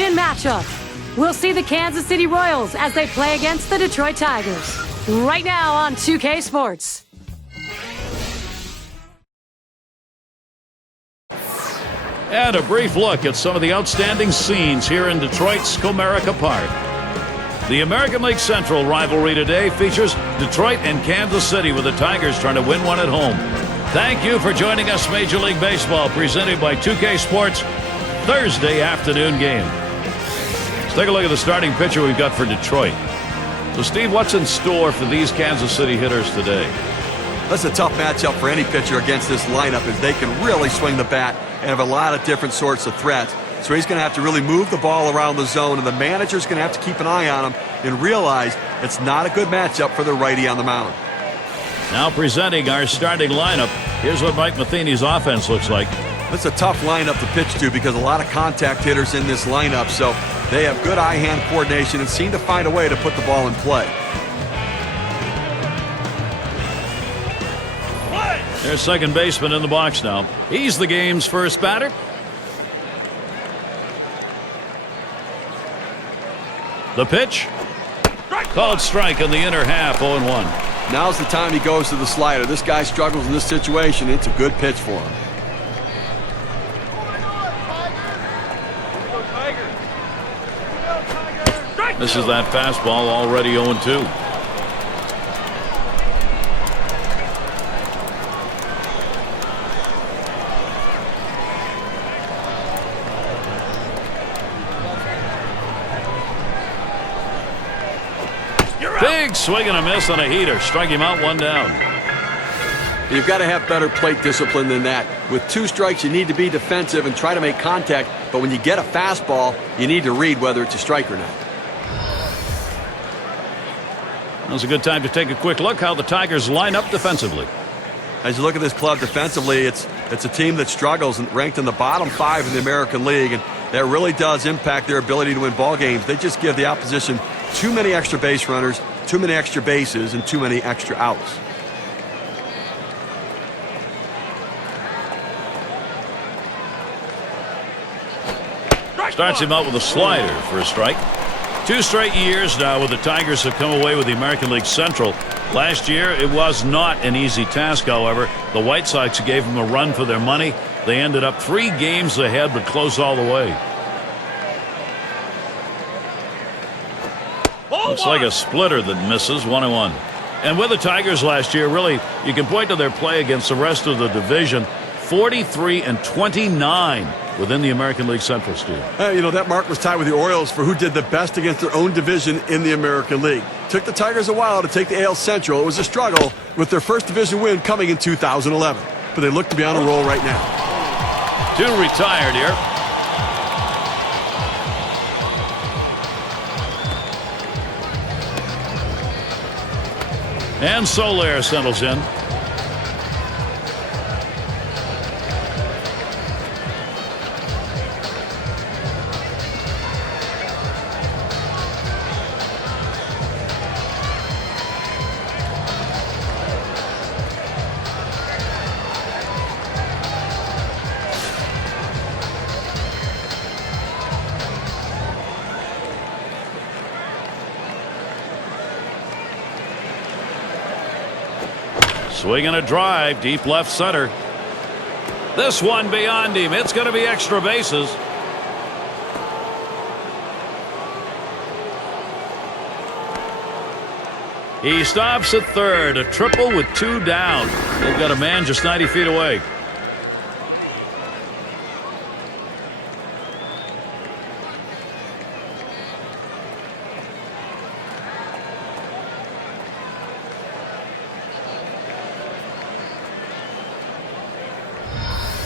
division matchup. We'll see the Kansas City Royals as they play against the Detroit Tigers. Right now on 2K Sports. And a brief look at some of the outstanding scenes here in Detroit's Comerica Park. The American League Central rivalry today features Detroit and Kansas City, with the Tigers trying to win one at home. Thank you for joining us, Major League Baseball, presented by 2K Sports, Thursday afternoon game. Let's take a look at the starting pitcher we've got for Detroit. So, Steve, what's in store for these Kansas City hitters today? That's a tough matchup for any pitcher against this lineup, as they can really swing the bat and have a lot of different sorts of threats. So he's going to have to really move the ball around the zone, and the manager's going to have to keep an eye on him and realize it's not a good matchup for the righty on the mound. Now presenting our starting lineup, here's what Mike Matheny's offense looks like. It's a tough lineup to pitch to because a lot of contact hitters in this lineup, so they have good eye-hand coordination and seem to find a way to put the ball in play. There's second baseman in the box now. He's the game's first batter. The pitch. Called strike in the inner half, 0-1. Now's the time he goes to the slider. This guy struggles in this situation. It's a good pitch for him. This is that fastball, already 0-2. Big swing and a miss on a heater. Strike him out, one down. You've got to have better plate discipline than that. With 2 strikes, you need to be defensive and try to make contact. But when you get a fastball, you need to read whether it's a strike or not. Now's a good time to take a quick look how the Tigers line up defensively. As you look at this club defensively, it's a team that struggles and ranked in the bottom 5 in the American League, and that really does impact their ability to win ball games. They just give the opposition too many extra base runners, too many extra bases, and too many extra outs. Starts him out with a slider for a strike. 2 straight years now where the Tigers have come away with the American League Central. Last year, it was not an easy task, however. The White Sox gave them a run for their money. They ended up 3 games ahead, but close all the way. Looks like a splitter that misses, 1-1. And with the Tigers last year, really, you can point to their play against the rest of the division. 43-29 within the American League Central, Steve. You know, that mark was tied with the Orioles for who did the best against their own division in the American League. Took the Tigers a while to take the AL Central. It was a struggle with their first division win coming in 2011. But they look to be on a roll right now. 2 retired here. And Soler settles in. Swinging a drive, deep left center. This one beyond him. It's going to be extra bases. He stops at third. A triple with 2 down. They've got a man just 90 feet away.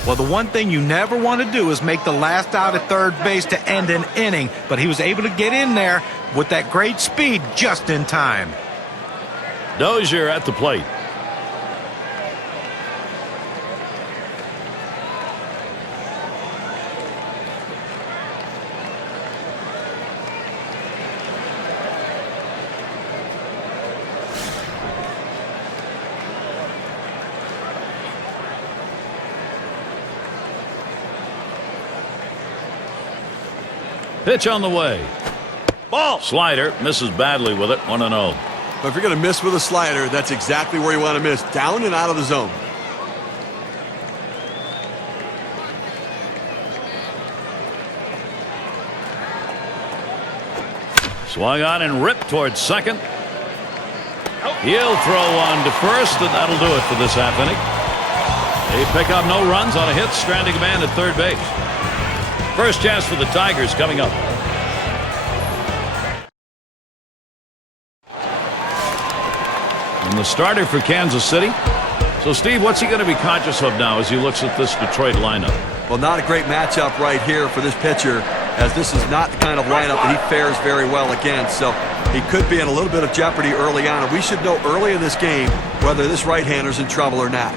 Well, the one thing you never want to do is make the last out at third base to end an inning, but he was able to get in there with that great speed just in time. Dozier at the plate. Pitch on the way. Ball. Slider misses badly with it. 1-0. But if you're going to miss with a slider, that's exactly where you want to miss. Down and out of the zone. Swung on and ripped towards second. He'll throw on to first, and that'll do it for this half inning. They pick up no runs on a hit, stranding a man at third base. First chance for the Tigers coming up. And the starter for Kansas City. So, Steve, what's he going to be conscious of now as he looks at this Detroit lineup? Well, not a great matchup right here for this pitcher, as this is not the kind of lineup that he fares very well against. So he could be in a little bit of jeopardy early on, and we should know early in this game whether this right-hander's in trouble or not.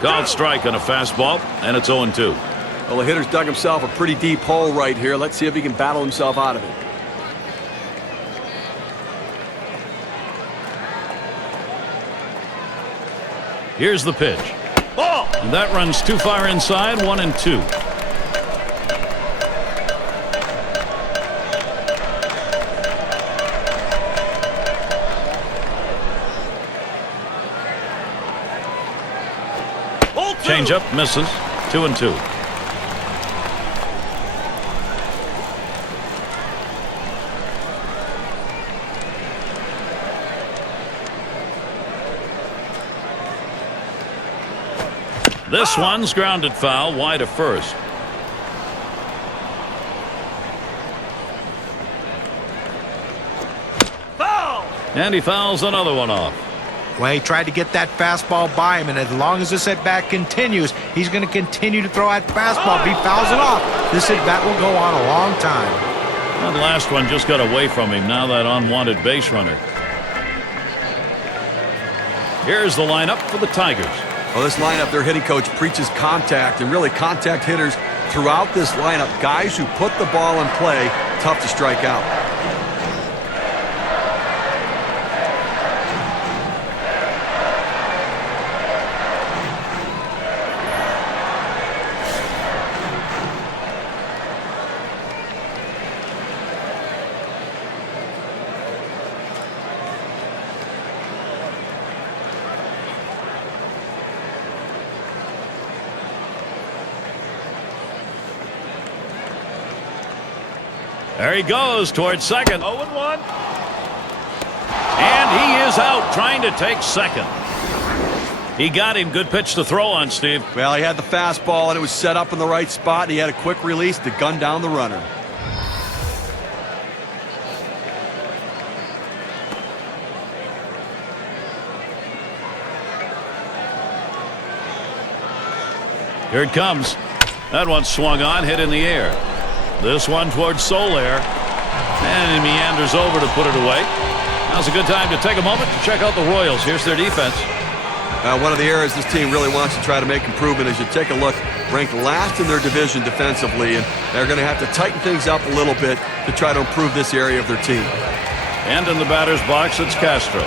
Called strike on a fastball, and it's 0-2. Well, the hitter's dug himself a pretty deep hole right here. Let's see if he can battle himself out of it. Here's the pitch. Ball! And that runs too far inside, 1-2. Changeup misses, 2-2. This one's grounded foul, wide of first. Foul! And he fouls another one off. Well, he tried to get that fastball by him, and as long as this at-bat continues, he's going to continue to throw that fastball. If he fouls it off, this at-bat will go on a long time. That last one just got away from him. Now that unwanted base runner. Here's the lineup for the Tigers. Well, this lineup, their hitting coach preaches contact, and really contact hitters throughout this lineup. Guys who put the ball in play, tough to strike out. There he goes towards second. 0-1. And he is out trying to take second. He got him. Good pitch to throw on, Steve. Well, he had the fastball, and it was set up in the right spot. He had a quick release to gun down the runner. Here it comes. That one swung on, hit in the air. This one towards Soler. And he meanders over to put it away. Now's a good time to take a moment to check out the Royals. Here's their defense. One of the areas this team really wants to try to make improvement is you take a look, ranked last in their division defensively, and they're going to have to tighten things up a little bit to try to improve this area of their team. And in the batter's box, it's Castro.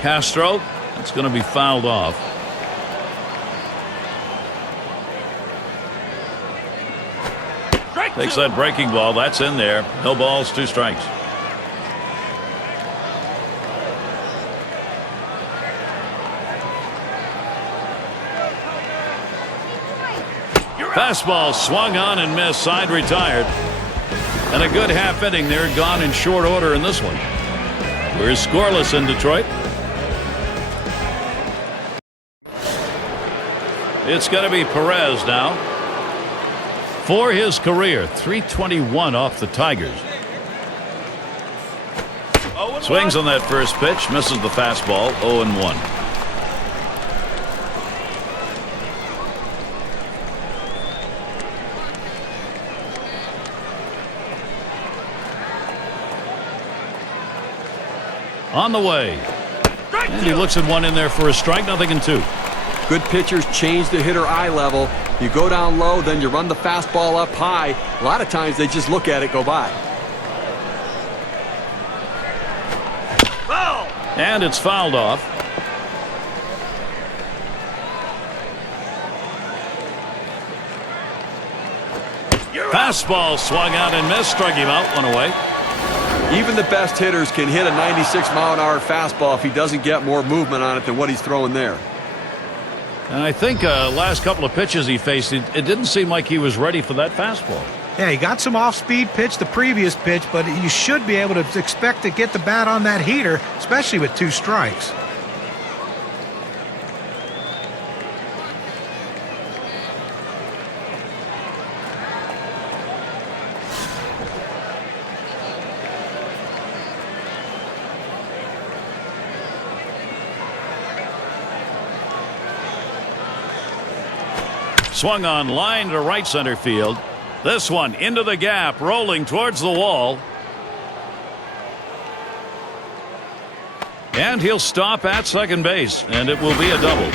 Castro, that's going to be fouled off. Takes that breaking ball. That's in there. No balls, 2 strikes. Fastball swung on and missed. Side retired. And a good half inning there, gone in short order in this one. We're scoreless in Detroit. It's going to be Perez now. For his career, 321 off the Tigers. Swings on that first pitch, misses the fastball, 0-1. On the way. And he looks at one in there for a strike, 0-2. Good pitchers change the hitter eye level. You go down low, then you run the fastball up high. A lot of times they just look at it go by. And it's fouled off. Fastball swung out and missed, struck him out, one away. Even the best hitters can hit a 96-mile-an-hour fastball if he doesn't get more movement on it than what he's throwing there. And I think last couple of pitches he faced, it didn't seem like he was ready for that fastball. Yeah, he got some off-speed pitch the previous pitch, but you should be able to expect to get the bat on that heater, especially with 2 strikes. Swung on line to right center field. This one into the gap, rolling towards the wall. And he'll stop at second base, and it will be a double.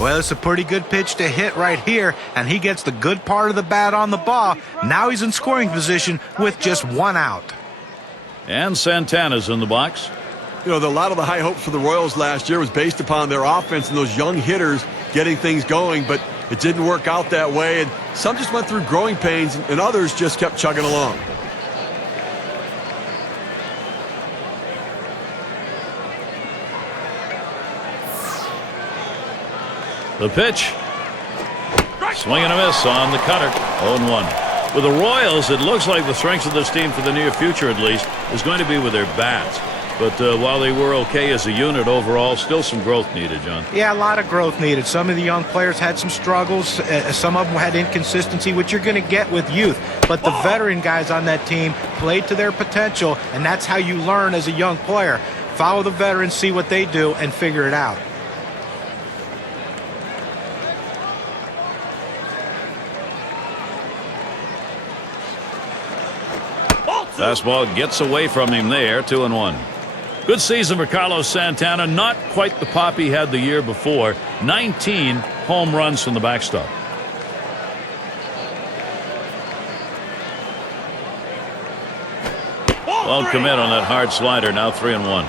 Well, it's a pretty good pitch to hit right here, and he gets the good part of the bat on the ball. Now he's in scoring position with just 1 out. And Santana's in the box. You know, a lot of the high hopes for the Royals last year was based upon their offense and those young hitters getting things going, but it didn't work out that way, and some just went through growing pains, and others just kept chugging along. The pitch. Swing and a miss on the cutter. 0-1. With the Royals, it looks like the strength of this team for the near future, at least, is going to be with their bats. But while they were okay as a unit overall, still some growth needed, John. Yeah, a lot of growth needed. Some of the young players had some struggles. Some of them had inconsistency, which you're going to get with youth. But the veteran guys on that team played to their potential, and that's how you learn as a young player. Follow the veterans, see what they do, and figure it out. Fastball gets away from him there, 2-1. Good season for Carlos Santana. Not quite the pop he had the year before. 19 home runs from the backstop. Won't commit on that hard slider. Now 3-1.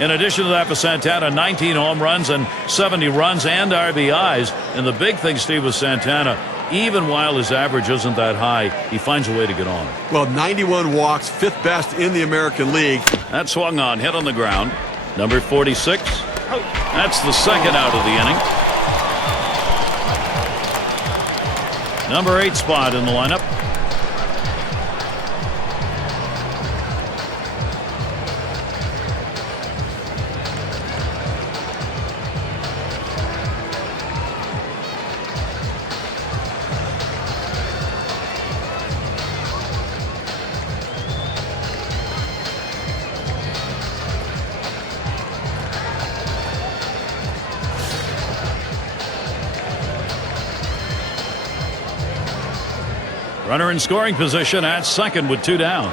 In addition to that for Santana, 19 home runs and 70 runs and RBIs. And the big thing, Steve, with Santana, even while his average isn't that high, he finds a way to get on. Well, 91 walks, 5th best in the American League. That swung on, hit on the ground. Number 46. That's the second out of the inning. Number 8 spot in the lineup. Runner in scoring position at second with 2 down.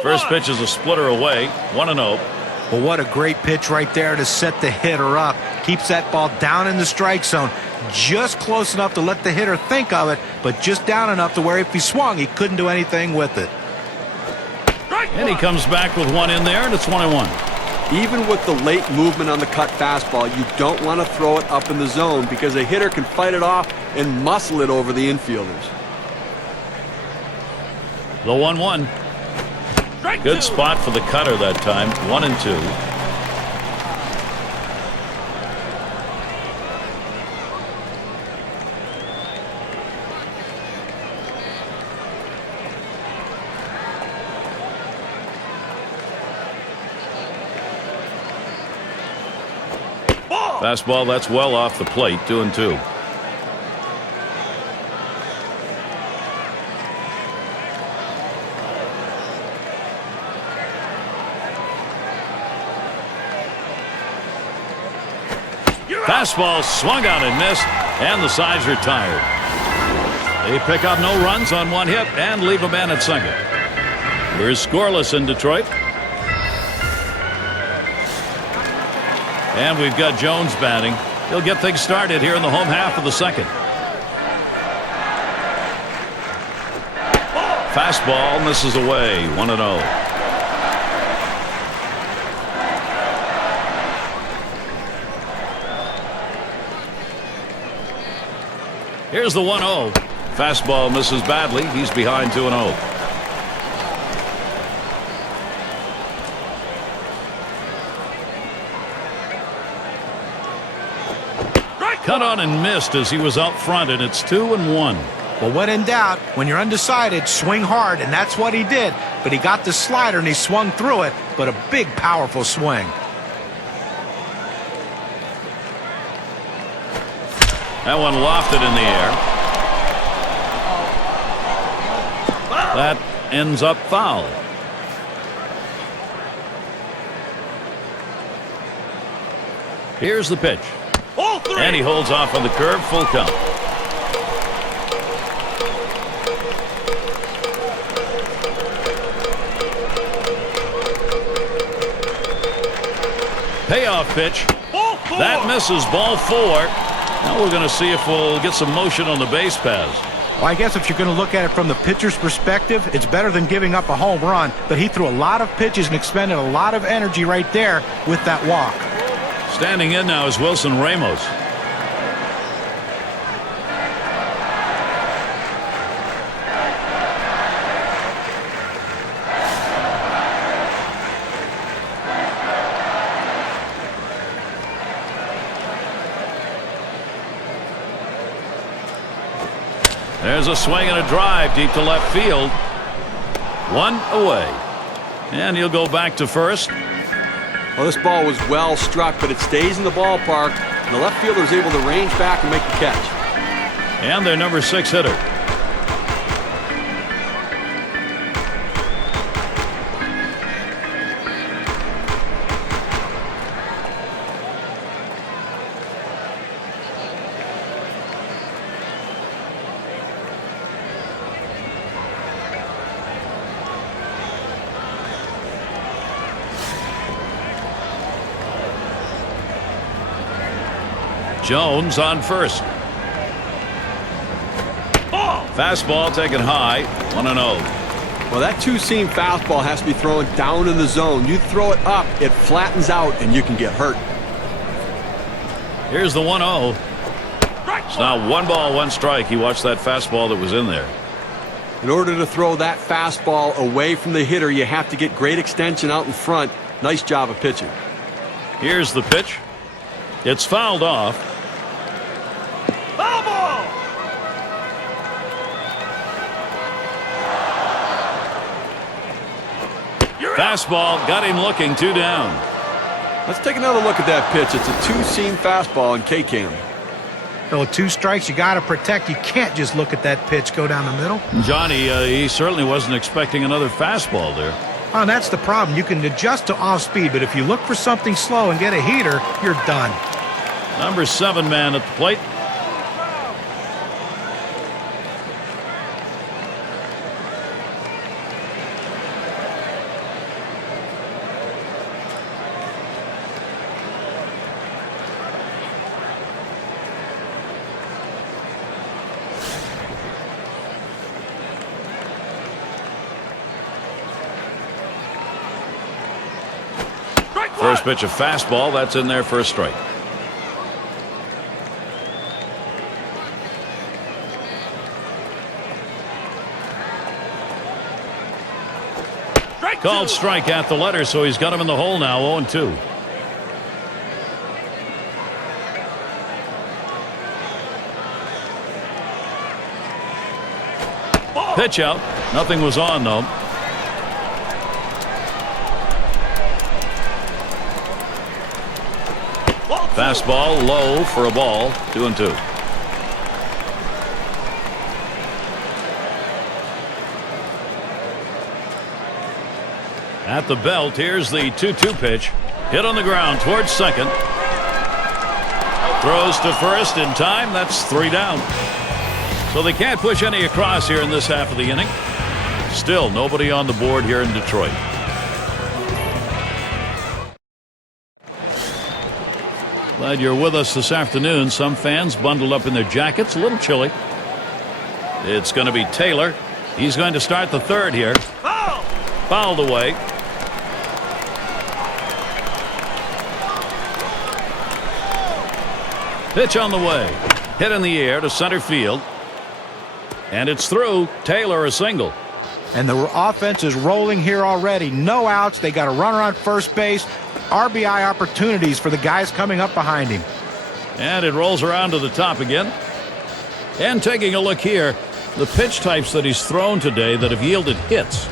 First pitch is a splitter away, 1-0. Well, what a great pitch right there to set the hitter up. Keeps that ball down in the strike zone. Just close enough to let the hitter think of it, but just down enough to where if he swung, he couldn't do anything with it. And he comes back with one in there, and it's 1-1. Even with the late movement on the cut fastball, you don't want to throw it up in the zone because a hitter can fight it off and muscle it over the infielders. The 1-1. Good spot for the cutter that time. 1-2. Fastball that's well off the plate. 2-2. Fastball swung out and missed, and the side's retired. They pick up no runs on one hit and leave a man at second. We're scoreless in Detroit. And we've got Jones batting. He'll get things started here in the home half of the second. Fastball misses away, 1-0. Here's the 1-0. Fastball misses badly. He's behind 2-0. Cut on and missed as he was out front, and it's 2-1. Well, when in doubt, when you're undecided, swing hard, and that's what he did. But he got the slider, and he swung through it, but a big, powerful swing. That one lofted in the air. That ends up foul. Here's the pitch. And he holds off on the curve, full count. Payoff pitch. That misses, ball 4. Now we're going to see if we'll get some motion on the base paths. Well, I guess if you're going to look at it from the pitcher's perspective, it's better than giving up a home run. But he threw a lot of pitches and expended a lot of energy right there with that walk. Standing in now is Wilson Ramos. There's a swing and a drive deep to left field. 1 away. And he'll go back to first. Well, this ball was well struck, but it stays in the ballpark. And the left fielder is able to range back and make the catch. And their number 6 hitter. Jones on first. Fastball taken high, 1-0. Well, that two-seam fastball has to be thrown down in the zone. You throw it up, it flattens out, and you can get hurt. Here's the 1-0. It's now 1 ball, 1 strike. He watched that fastball that was in there. In order to throw that fastball away from the hitter, you have to get great extension out in front. Nice job of pitching. Here's the pitch. It's fouled off. Fastball got him looking, 2 down. Let's take another look at that pitch. It's a two-seam fastball in K-Cam. So 2 strikes, you got to protect. You can't just look at that pitch go down the middle. Johnny, he certainly wasn't expecting another fastball there. Oh, and that's the problem. You can adjust to off speed, but if you look for something slow and get a heater, you're done. Number 7 man at the plate. First pitch a fastball, that's in there for a strike. Called strike at the letter, so he's got him in the hole now, 0-2. Pitch out. Nothing was on, though. Fastball low for a ball, 2-2. At the belt, here's the 2-2 pitch. Hit on the ground towards second. Throws to first in time. That's 3 down. So they can't push any across here in this half of the inning. Still nobody on the board here in Detroit. Glad you're with us this afternoon. Some fans bundled up in their jackets. A little chilly. It's going to be Taylor. He's going to start the third here. Fouled away. Pitch on the way. Hit in the air to center field. And it's through. Taylor a single. And the offense is rolling here already. No outs. They got a runner on first base. RBI opportunities for the guys coming up behind him. And it rolls around to the top again. And taking a look here, the pitch types that he's thrown today that have yielded hits.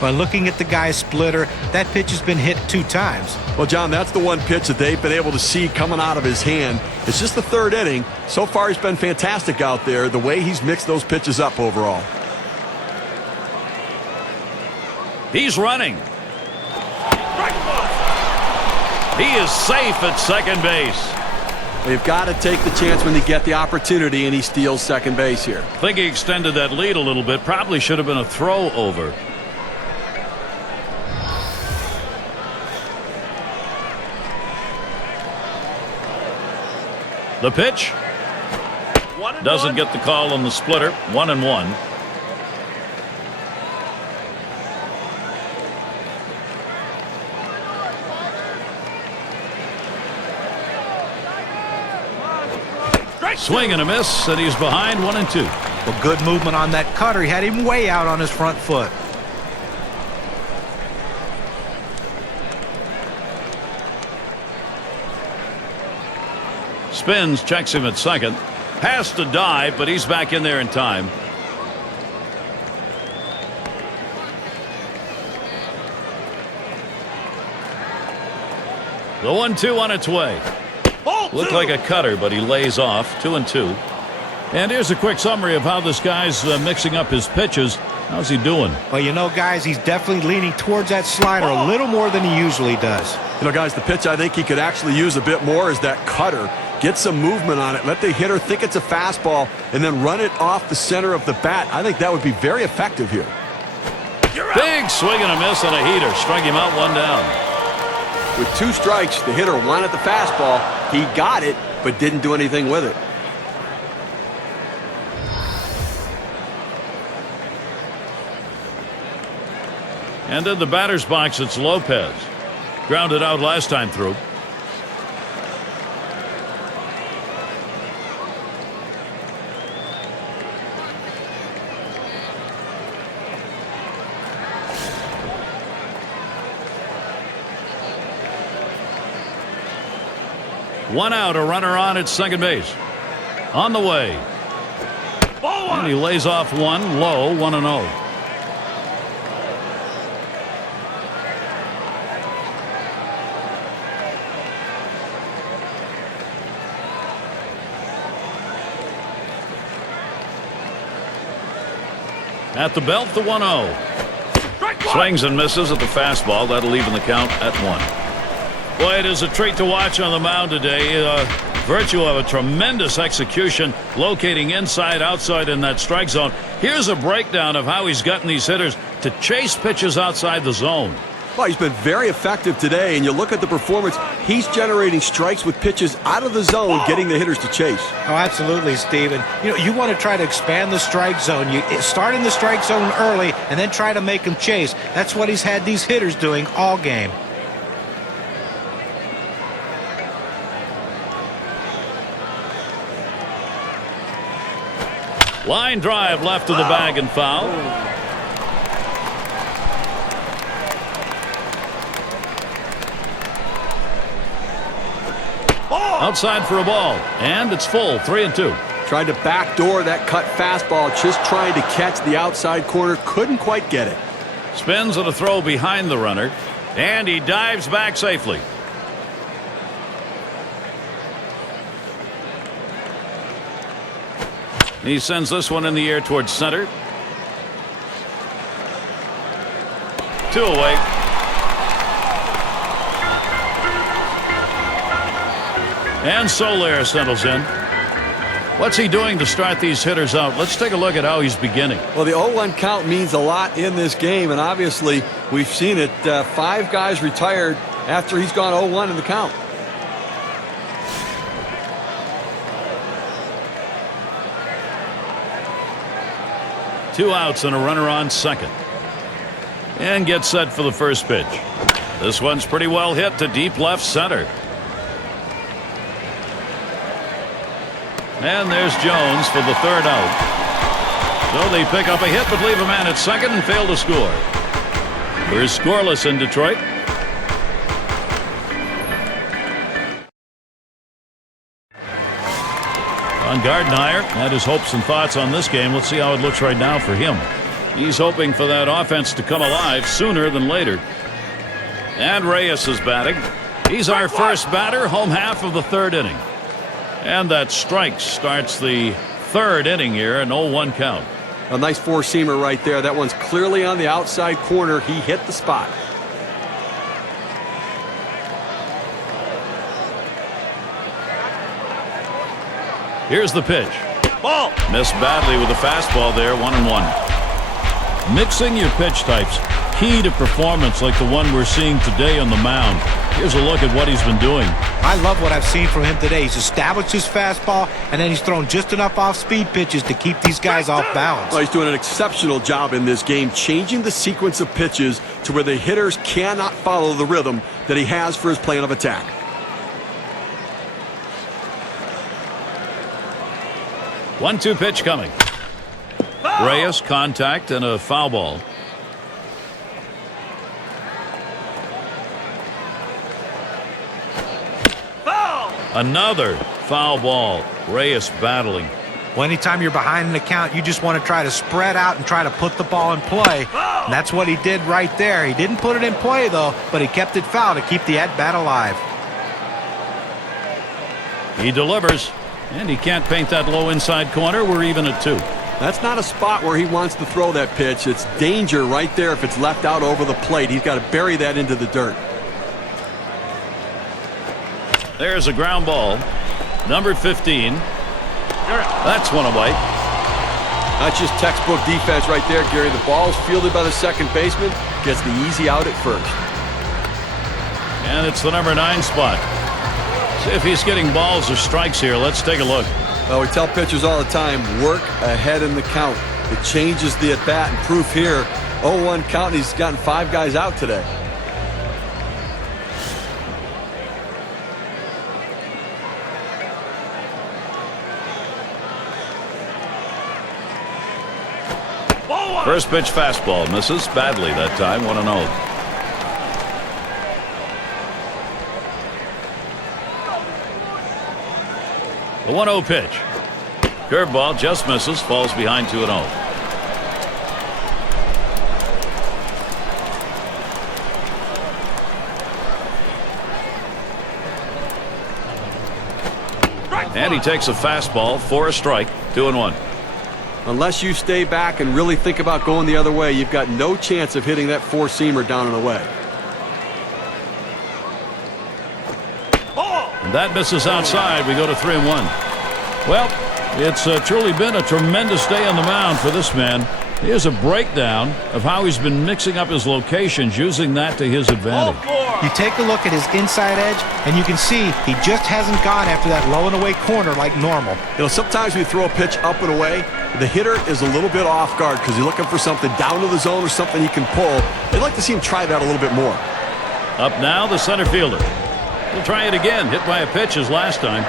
By looking at the guy's splitter, that pitch has been hit 2 times. Well, John, that's the one pitch that they've been able to see coming out of his hand. It's just the 3rd inning. So far, he's been fantastic out there, the way he's mixed those pitches up overall. He's running. He is safe at second base. They've got to take the chance when they get the opportunity, and he steals second base here. I think he extended that lead a little bit. Probably should have been a throw over. The pitch doesn't get the call on the splitter. 1-1. Swing and a miss, and he's behind 1-2. Well, good movement on that cutter. He had him way out on his front foot. Spins, checks him at second. Has to dive, but he's back in there in time. The 1-2 on its way. Looked like a cutter, but he lays off. 2-2. And here's a quick summary of how this guy's mixing up his pitches. How's he doing? Well, you know, guys, he's definitely leaning towards that slider a little more than he usually does. You know, guys, the pitch I think he could actually use a bit more is that cutter. Get some movement on it. Let the hitter think it's a fastball and then run it off the center of the bat. I think that would be very effective here. Big swing and a miss on a heater. Strike him out, 1 down. With 2 strikes, the hitter wanted the fastball. He got it, but didn't do anything with it. And in the batter's box, it's Lopez. Grounded out last time through. One out, a runner on at second base. On the way. And he lays off one low, 1-0. At the belt, the 1-0. Swings and misses at the fastball. That'll even the count at 1. Boy, it is a treat to watch on the mound today. Virtue of a tremendous execution, locating inside, outside in that strike zone. Here's a breakdown of how he's gotten these hitters to chase pitches outside the zone. Well, he's been very effective today, and you look at the performance, he's generating strikes with pitches out of the zone, getting the hitters to chase. Oh, absolutely, Steven. You know, you want to try to expand the strike zone. You start in the strike zone early and then try to make them chase. That's what he's had these hitters doing all game. Line drive left of the bag and foul. Outside for a ball, and it's full, 3-2. Tried to backdoor that cut fastball, just trying to catch the outside corner, couldn't quite get it. Spins on a throw behind the runner, and he dives back safely. He sends this one in the air towards center. 2 away. And Soler settles in. What's he doing to start these hitters out? Let's take a look at how he's beginning. Well, the 0-1 count means a lot in this game, and obviously we've seen it. 5 guys retired after he's gone 0-1 in the count. Two outs and a runner on second. And get set for the first pitch. This one's pretty well hit to deep left center. And there's Jones for the third out. So they pick up a hit but leave a man at second and fail to score. We're scoreless in Detroit. On Gardenhire had his hopes and thoughts on this game. Let's see how it looks right now for him. He's hoping for that offense to come alive sooner than later. And Reyes is batting. He's our first batter, home half of the third inning. And that strike starts the third inning here, an 0-1 count. A nice four-seamer right there. That one's clearly on the outside corner. He hit the spot. Here's the pitch. Ball. Missed badly with the fastball there, 1-1. Mixing your pitch types, key to performance like the one we're seeing today on the mound. Here's a look at what he's been doing. I love what I've seen from him today. He's established his fastball, and then he's thrown just enough off-speed pitches to keep these guys off balance. Well, he's doing an exceptional job in this game, changing the sequence of pitches to where the hitters cannot follow the rhythm that he has for his plan of attack. One-two pitch coming. Reyes, contact, and a foul ball. Another foul ball. Reyes battling. Well, anytime you're behind in the count, you just want to try to spread out and try to put the ball in play. And that's what he did right there. He didn't put it in play, though, but he kept it foul to keep the at-bat alive. He delivers, and he can't paint that low inside corner. We're even at 2. That's not a spot where he wants to throw that pitch. It's danger right there if it's left out over the plate. He's got to bury that into the dirt. There's a ground ball. Number 15. That's one away. That's just textbook defense right there, Gary. The ball's fielded by the second baseman. Gets the easy out at first. And it's the number 9 spot. See if he's getting balls or strikes here. Let's take a look. Well, we tell pitchers all the time, work ahead in the count. It changes the at-bat, and proof here, 0-1 count, and he's gotten 5 guys out today. First pitch fastball misses badly that time. 1-0. The 1-0 pitch. Curveball just misses, falls behind 2-0. And he takes a fastball for a strike. 2-1. Unless you stay back and really think about going the other way, you've got no chance of hitting that four-seamer down and away. And that misses outside. We go to 3-1. Well, it's truly been a tremendous day on the mound for this man. Here's a breakdown of how he's been mixing up his locations, using that to his advantage. You take a look at his inside edge, and you can see he just hasn't gone after that low and away corner like normal. You know, sometimes we throw a pitch up and away, the hitter is a little bit off guard because he's looking for something down to the zone or something he can pull. They'd like to see him try that a little bit more. Up now, the center fielder. He'll try it again. Hit by a pitch as last time.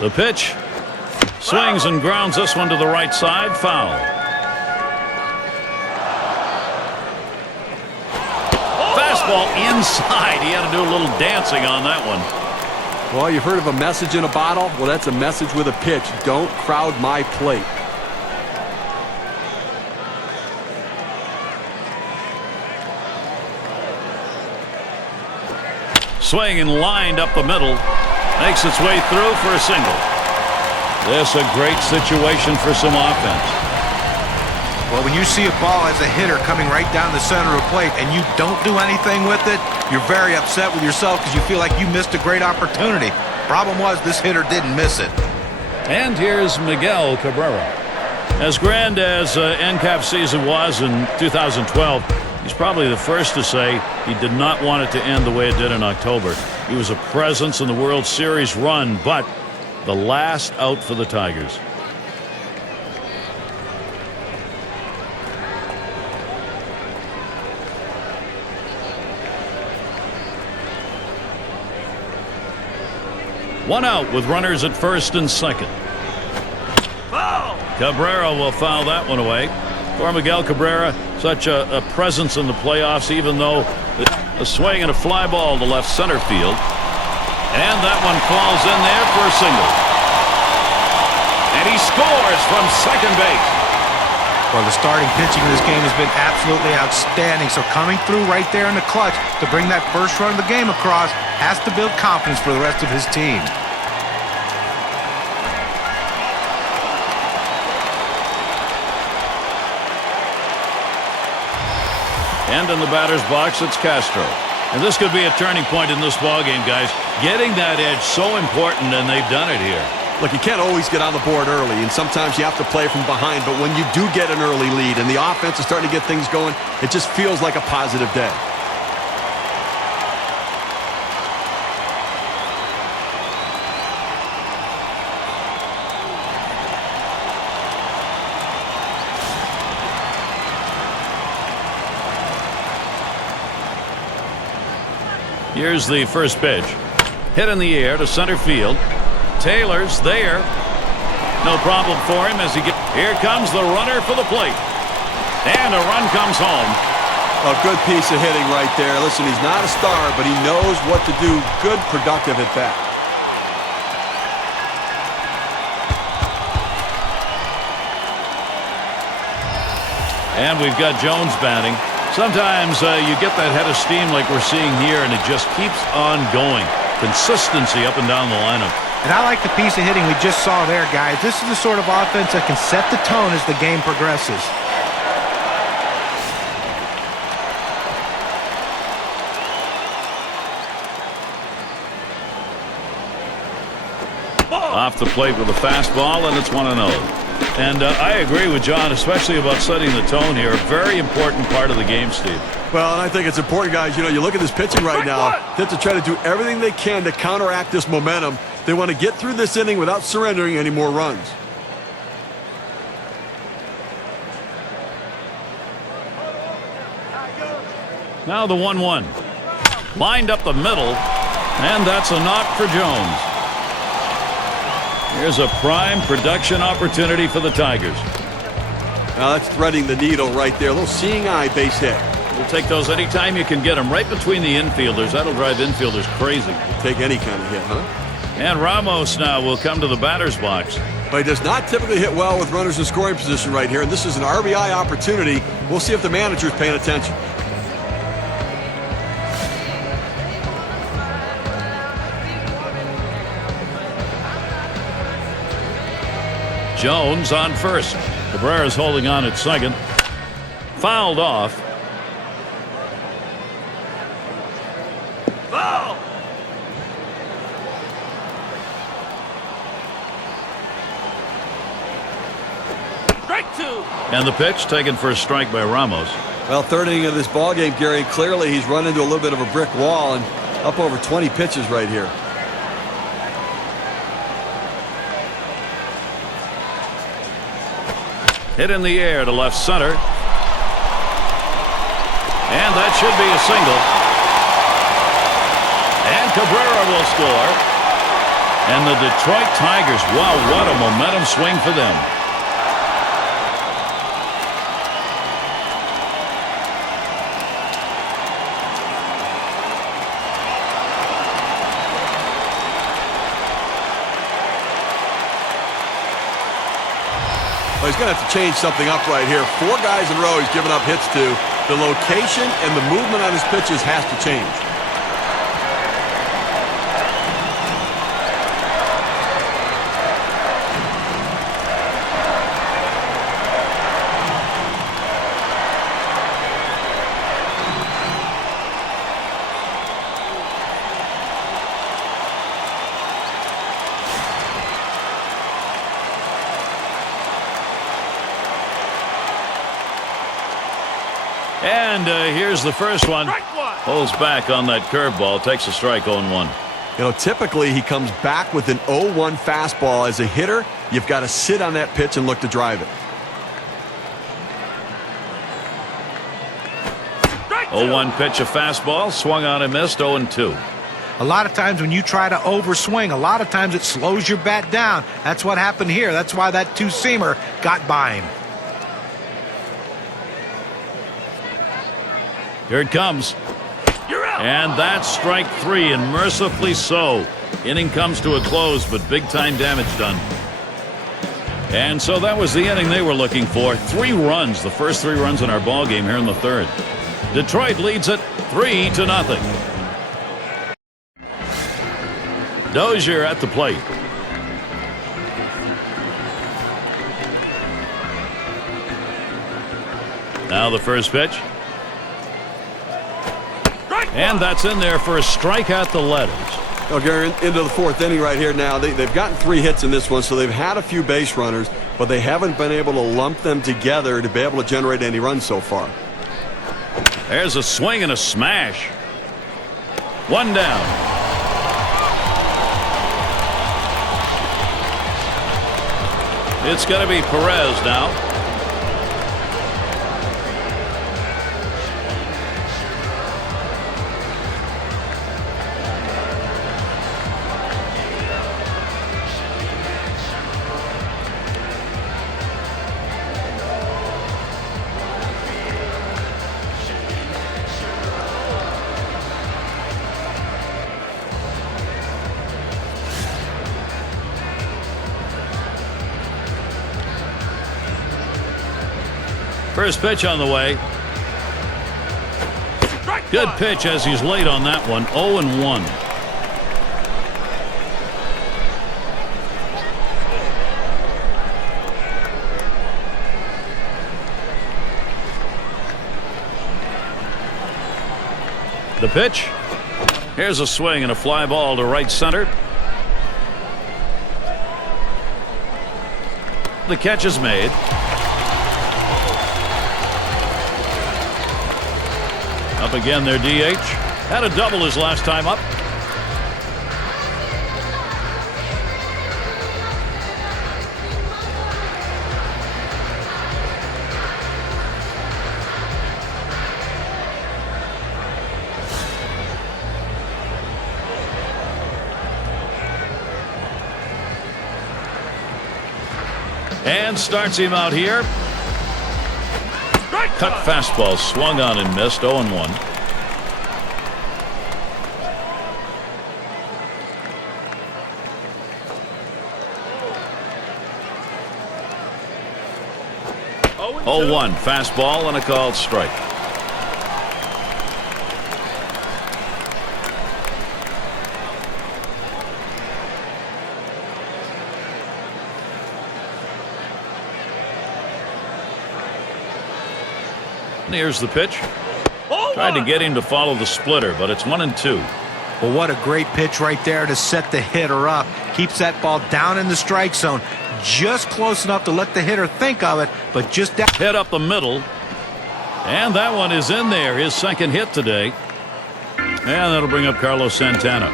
The pitch swings and grounds this one to the right side. Foul. Fastball inside. He had to do a little dancing on that one. Well, you've heard of a message in a bottle? Well, that's a message with a pitch. Don't crowd my plate. Swing and lined up the middle. Makes its way through for a single. This a great situation for some offense. Well, when you see a ball as a hitter coming right down the center of the plate and you don't do anything with it, you're very upset with yourself because you feel like you missed a great opportunity. Problem was, this hitter didn't miss it. And here's Miguel Cabrera. As grand as NCAP season was in 2012, he's probably the first to say he did not want it to end the way it did in October. He was a presence in the World Series run, but the last out for the Tigers. One out with runners at first and second. Cabrera will foul that one away. For Miguel Cabrera, such a presence in the playoffs, even though a swing and a fly ball to left center field. And that one falls in there for a single. And he scores from second base. Well, the starting pitching in this game has been absolutely outstanding. So coming through right there in the clutch to bring that first run of the game across has to build confidence for the rest of his team. And in the batter's box, it's Castro. And this could be a turning point in this ballgame, guys. Getting that edge so important, and they've done it here. Look, you can't always get on the board early, and sometimes you have to play from behind. But when you do get an early lead and the offense is starting to get things going, it just feels like a positive day. Here's the first pitch. Hit in the air to center field. Taylor's there. No problem for him as he gets. Here comes the runner for the plate. And a run comes home. A good piece of hitting right there. Listen, he's not a star, but he knows what to do. Good, productive at bat. And we've got Jones batting. Sometimes you get that head of steam like we're seeing here, and it just keeps on going. Consistency up and down the lineup. And I like the piece of hitting we just saw there, guys. This is the sort of offense that can set the tone as the game progresses. Off the plate with a fastball, and it's 1-0. And I agree with John, especially about setting the tone here. A very important part of the game, Steve. Well, and I think it's important, guys. You know, you look at this pitching right now. They have to try to do everything they can to counteract this momentum. They want to get through this inning without surrendering any more runs. Now the 1-1. Lined up the middle, and that's a knock for Jones. Here's a prime production opportunity for the Tigers. Now that's threading the needle right there. A little seeing eye base hit. We'll take those anytime you can get them. Right between the infielders. That'll drive infielders crazy. We'll take any kind of hit, huh? And Ramos now will come to the batter's box. But he does not typically hit well with runners in scoring position right here. And this is an RBI opportunity. We'll see if the manager's paying attention. Jones on first. Cabrera's holding on at second. Fouled off. Foul! Strike two. And the pitch taken for a strike by Ramos. Well, third inning of this ball game, Gary, clearly he's run into a little bit of a brick wall and up over 20 pitches right here. Hit in the air to left center. And that should be a single. And Cabrera will score. And the Detroit Tigers, wow, what a momentum swing for them. Well, he's going to have to change something up right here. 4 guys in a row he's given up hits to. The location and the movement on his pitches has to change. And here's the first one. Pulls back on that curveball, takes a strike, 0-1. You know, typically he comes back with an 0-1 fastball. As a hitter, you've got to sit on that pitch and look to drive it. 0-1 pitch, a fastball, swung on and missed, 0-2. A lot of times when you try to overswing, a lot of times it slows your bat down. That's what happened here. That's why that two-seamer got by him. Here it comes. And that's strike 3, and mercifully so. Inning comes to a close, but big-time damage done. And so that was the inning they were looking for. 3 runs, the first 3 runs in our ball game here in the 3rd. Detroit leads it 3-0. Dozier at the plate. Now the first pitch. And that's in there for a strike at the letters. Well, Gary, into the 4th inning right here now. They've gotten 3 hits in this one, so they've had a few base runners, but they haven't been able to lump them together to be able to generate any runs so far. There's a swing and a smash. 1 down. It's going to be Perez now. First pitch on the way. Good pitch as he's late on that one. 0-1. The pitch. Here's a swing and a fly ball to right center. The catch is made. Up again, their DH. Had a double his last time up. And starts him out here. Cut fastball, swung on and missed, 0-1. Oh, 1 fastball and a called strike. And here's the pitch. Tried to get him to follow the splitter, but it's 1-2. Well, what a great pitch right there to set the hitter up. Keeps that ball down in the strike zone. Just close enough to let the hitter think of it, but just down. Hit up the middle. And that one is in there. His second hit today. And that'll bring up Carlos Santana.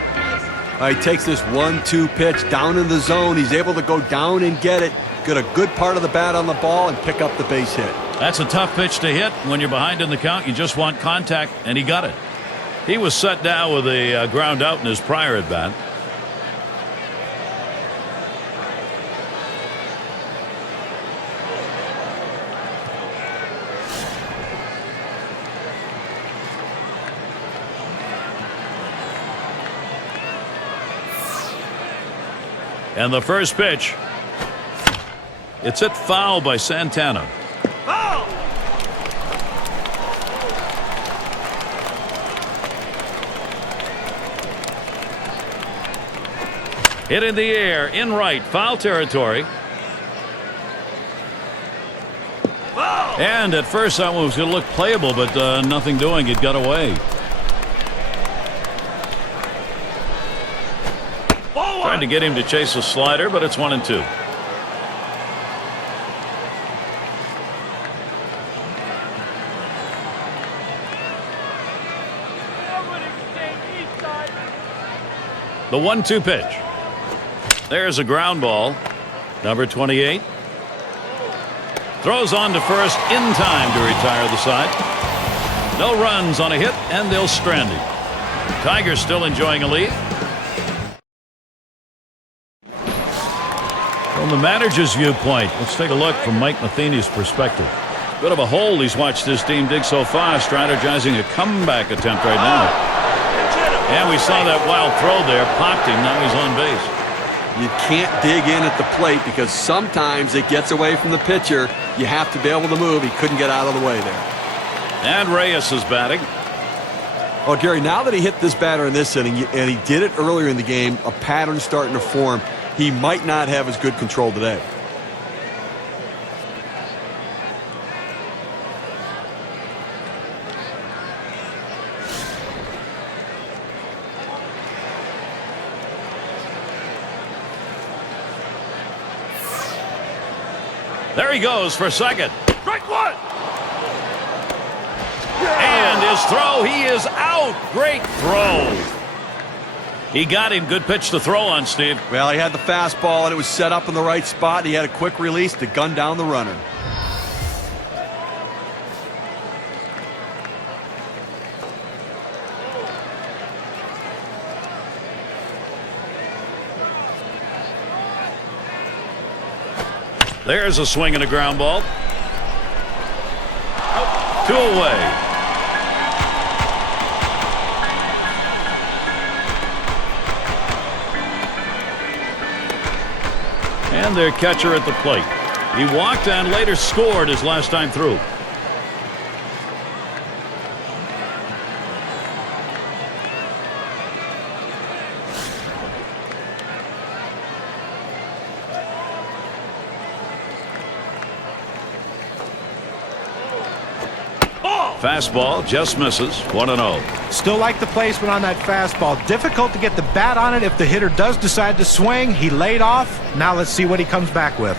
He takes this 1-2 pitch down in the zone. He's able to go down and get it. Get a good part of the bat on the ball and pick up the base hit. That's a tough pitch to hit. When you're behind in the count, you just want contact, and he got it. He was set down with a ground out in his prior at bat. And the first pitch. It's hit foul by Santana. Hit in the air, in right, foul territory. And at first that one was going to look playable, but nothing doing. It got away. Trying to get him to chase a slider, but it's 1-2. The 1-2 pitch. There's a ground ball. Number 28 throws on to first in time to retire the side. No runs on a hit, and they'll strand him. Tigers still enjoying a lead. From the manager's viewpoint, let's take a look from Mike Matheny's perspective. Bit of a hole he's watched this team dig so far, strategizing a comeback attempt right now. And we saw that wild throw there, popped him, now he's on base. You can't dig in at the plate because sometimes it gets away from the pitcher. You have to be able to move. He couldn't get out of the way there. And Reyes is batting. Well, Gary, now that he hit this batter in this inning, and he did it earlier in the game, a pattern starting to form. He might not have as good control today. There he goes for second. Strike one. And his throw, he is out. Great throw. He got him. Good pitch to throw on, Steve. Well, he had the fastball, and it was set up in the right spot. He had a quick release to gun down the runner. There's a swing and a ground ball. 2 away. And their catcher at the plate. He walked and later scored his last time through. Fastball just misses. 1-0. Still like the placement on that fastball. Difficult to get the bat on it if the hitter does decide to swing. He laid off. Now let's see what he comes back with.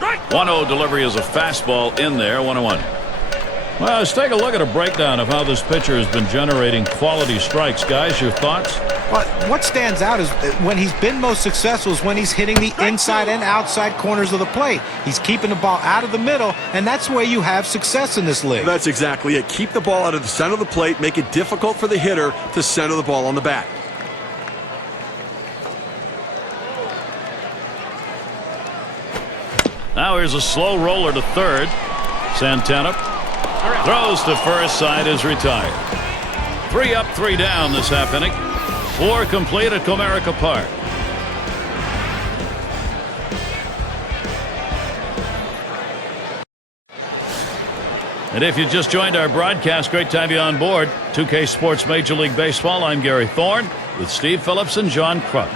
1-0 delivery is a fastball in there. 1-1. Well, let's take a look at a breakdown of how this pitcher has been generating quality strikes. Guys, your thoughts? Well, what stands out is when he's been most successful is when he's hitting the inside and outside corners of the plate. He's keeping the ball out of the middle, and that's where you have success in this league. That's exactly it. Keep the ball out of the center of the plate, make it difficult for the hitter to center the ball on the bat. Now here's a slow roller to third. Santana throws to first, side is retired. 3 up, 3 down this half inning. 4 complete at Comerica Park. And if you just joined our broadcast, great to have you on board. 2K Sports Major League Baseball. I'm Gary Thorne with Steve Phillips and John Kruk.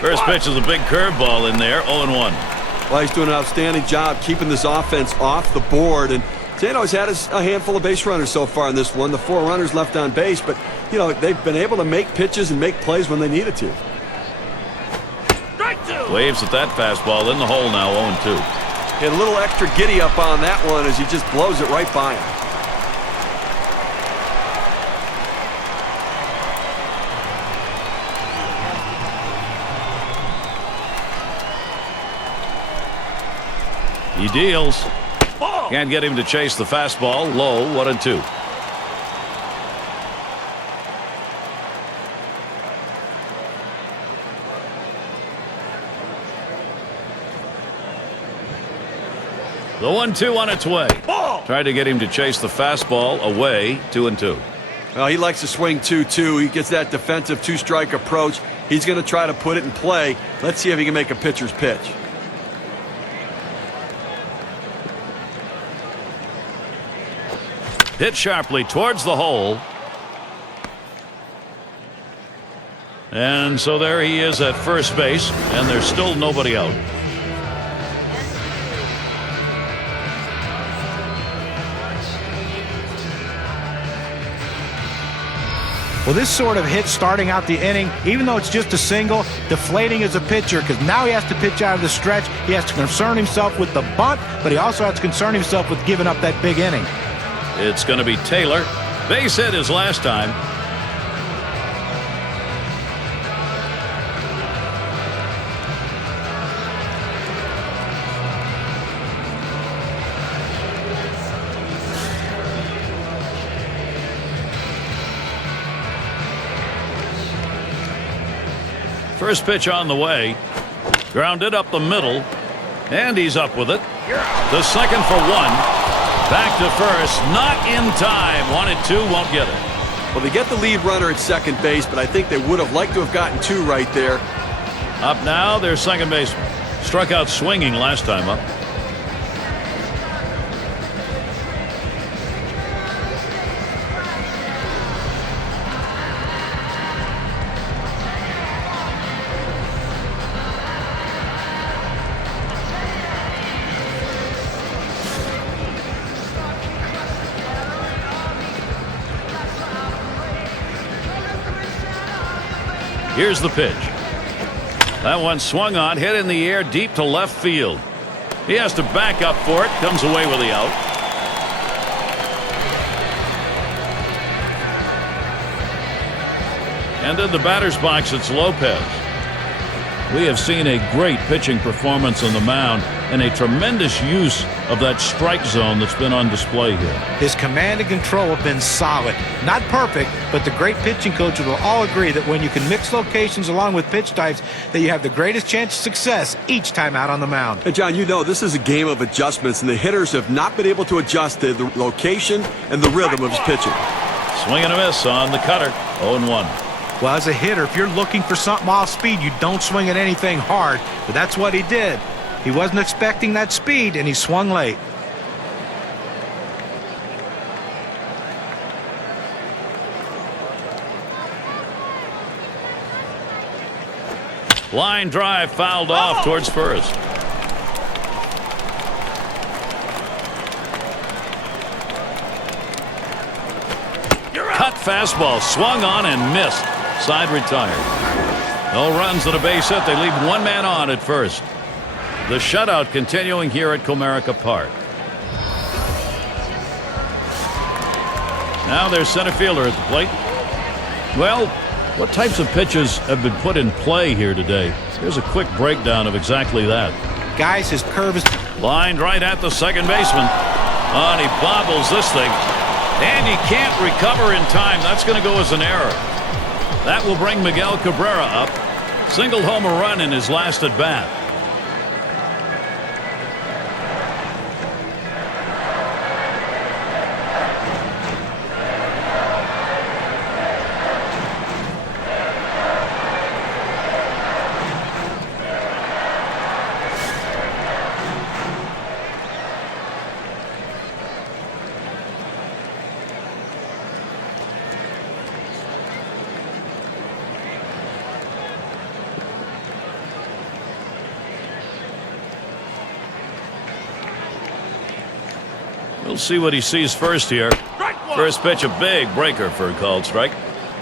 First pitch is a big curveball in there. 0-1. Well, he's doing an outstanding job keeping this offense off the board. And Zano's had a handful of base runners so far in this one. The 4 runners left on base, but, you know, they've been able to make pitches and make plays when they needed to. Waves at that fastball in the hole now. 0-2. And a little extra giddy up on that one as he just blows it right by him. He deals. Can't get him to chase the fastball. Low. 1-2. The 1-2 on its way. Tried to get him to chase the fastball away. 2-2. Well, he likes to swing 2-2. He gets that defensive 2-strike approach. He's going to try to put it in play. Let's see if he can make a pitcher's pitch. Hit sharply towards the hole. And so there he is at first base, and there's still nobody out. Well, this sort of hit starting out the inning, even though it's just a single, deflating as a pitcher because now he has to pitch out of the stretch. He has to concern himself with the bunt, but he also has to concern himself with giving up that big inning. It's going to be Taylor. Base hit his last time. First pitch on the way. Grounded up the middle. And he's up with it. The second for one. Back to first. Not in time. Wanted two. Won't get it. Well, they get the lead runner at second base, but I think they would have liked to have gotten two right there. Up now, their second baseman. Struck out swinging last time up. Here's the pitch. That one swung on, hit in the air deep to left field. He has to back up for it. Comes away with the out. And in the batter's box, it's Lopez. We have seen a great pitching performance on the mound and a tremendous use of that strike zone that's been on display here. His command and control have been solid. Not perfect, but the great pitching coaches will all agree that when you can mix locations along with pitch types, that you have the greatest chance of success each time out on the mound. And John, you know this is a game of adjustments, and the hitters have not been able to adjust to the location and the rhythm of his pitching. Swing and a miss on the cutter. 0-1. Well, as a hitter, if you're looking for something off speed, you don't swing at anything hard. But that's what he did. He wasn't expecting that speed, and he swung late. Line drive fouled off towards first. Cut fastball, swung on and missed. Side retired. No runs and a base hit. They leave one man on at first. The shutout continuing here at Comerica Park. Now there's center fielder at the plate. Well, what types of pitches have been put in play here today? Here's a quick breakdown of exactly that. Guys, his curve is lined right at the second baseman. Oh, and he bobbles this thing. And he can't recover in time. That's going to go as an error. That will bring Miguel Cabrera up. Singled home a run in his last at bat. We'll see what he sees first here. First pitch, a big breaker for a called strike.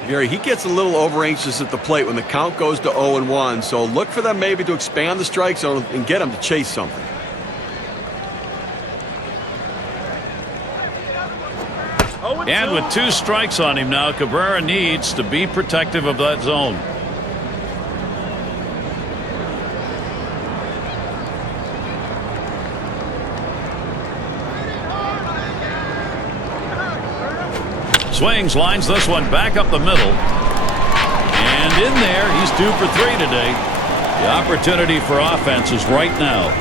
Gary, he gets a little over anxious at the plate when the count goes to 0-1, so look for them maybe to expand the strike zone and get him to chase something. And with 2 strikes on him now, Cabrera needs to be protective of that zone. Swings, lines this one back up the middle. And in there, he's 2 for 3 today. The opportunity for offense is right now.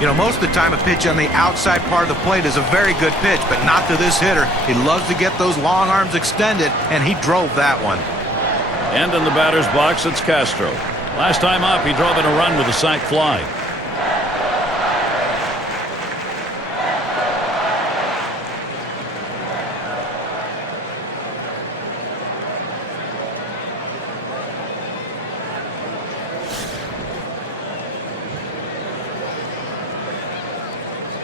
You know, most of the time a pitch on the outside part of the plate is a very good pitch, but not to this hitter. He loves to get those long arms extended, and he drove that one. And in the batter's box, it's Castro. Last time up, he drove in a run with a sac fly.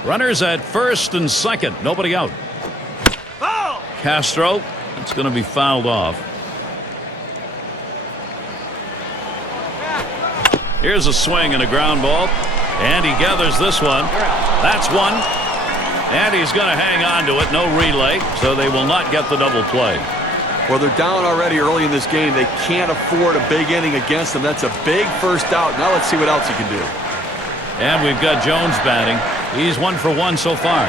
Runners at first and second. Nobody out. Castro. It's going to be fouled off. Here's a swing and a ground ball. And he gathers this one. That's one. And he's going to hang on to it. No relay, so they will not get the double play. Well, they're down already early in this game. They can't afford a big inning against them. That's a big first out. Now let's see what else he can do. And we've got Jones batting. He's 1 for 1 so far.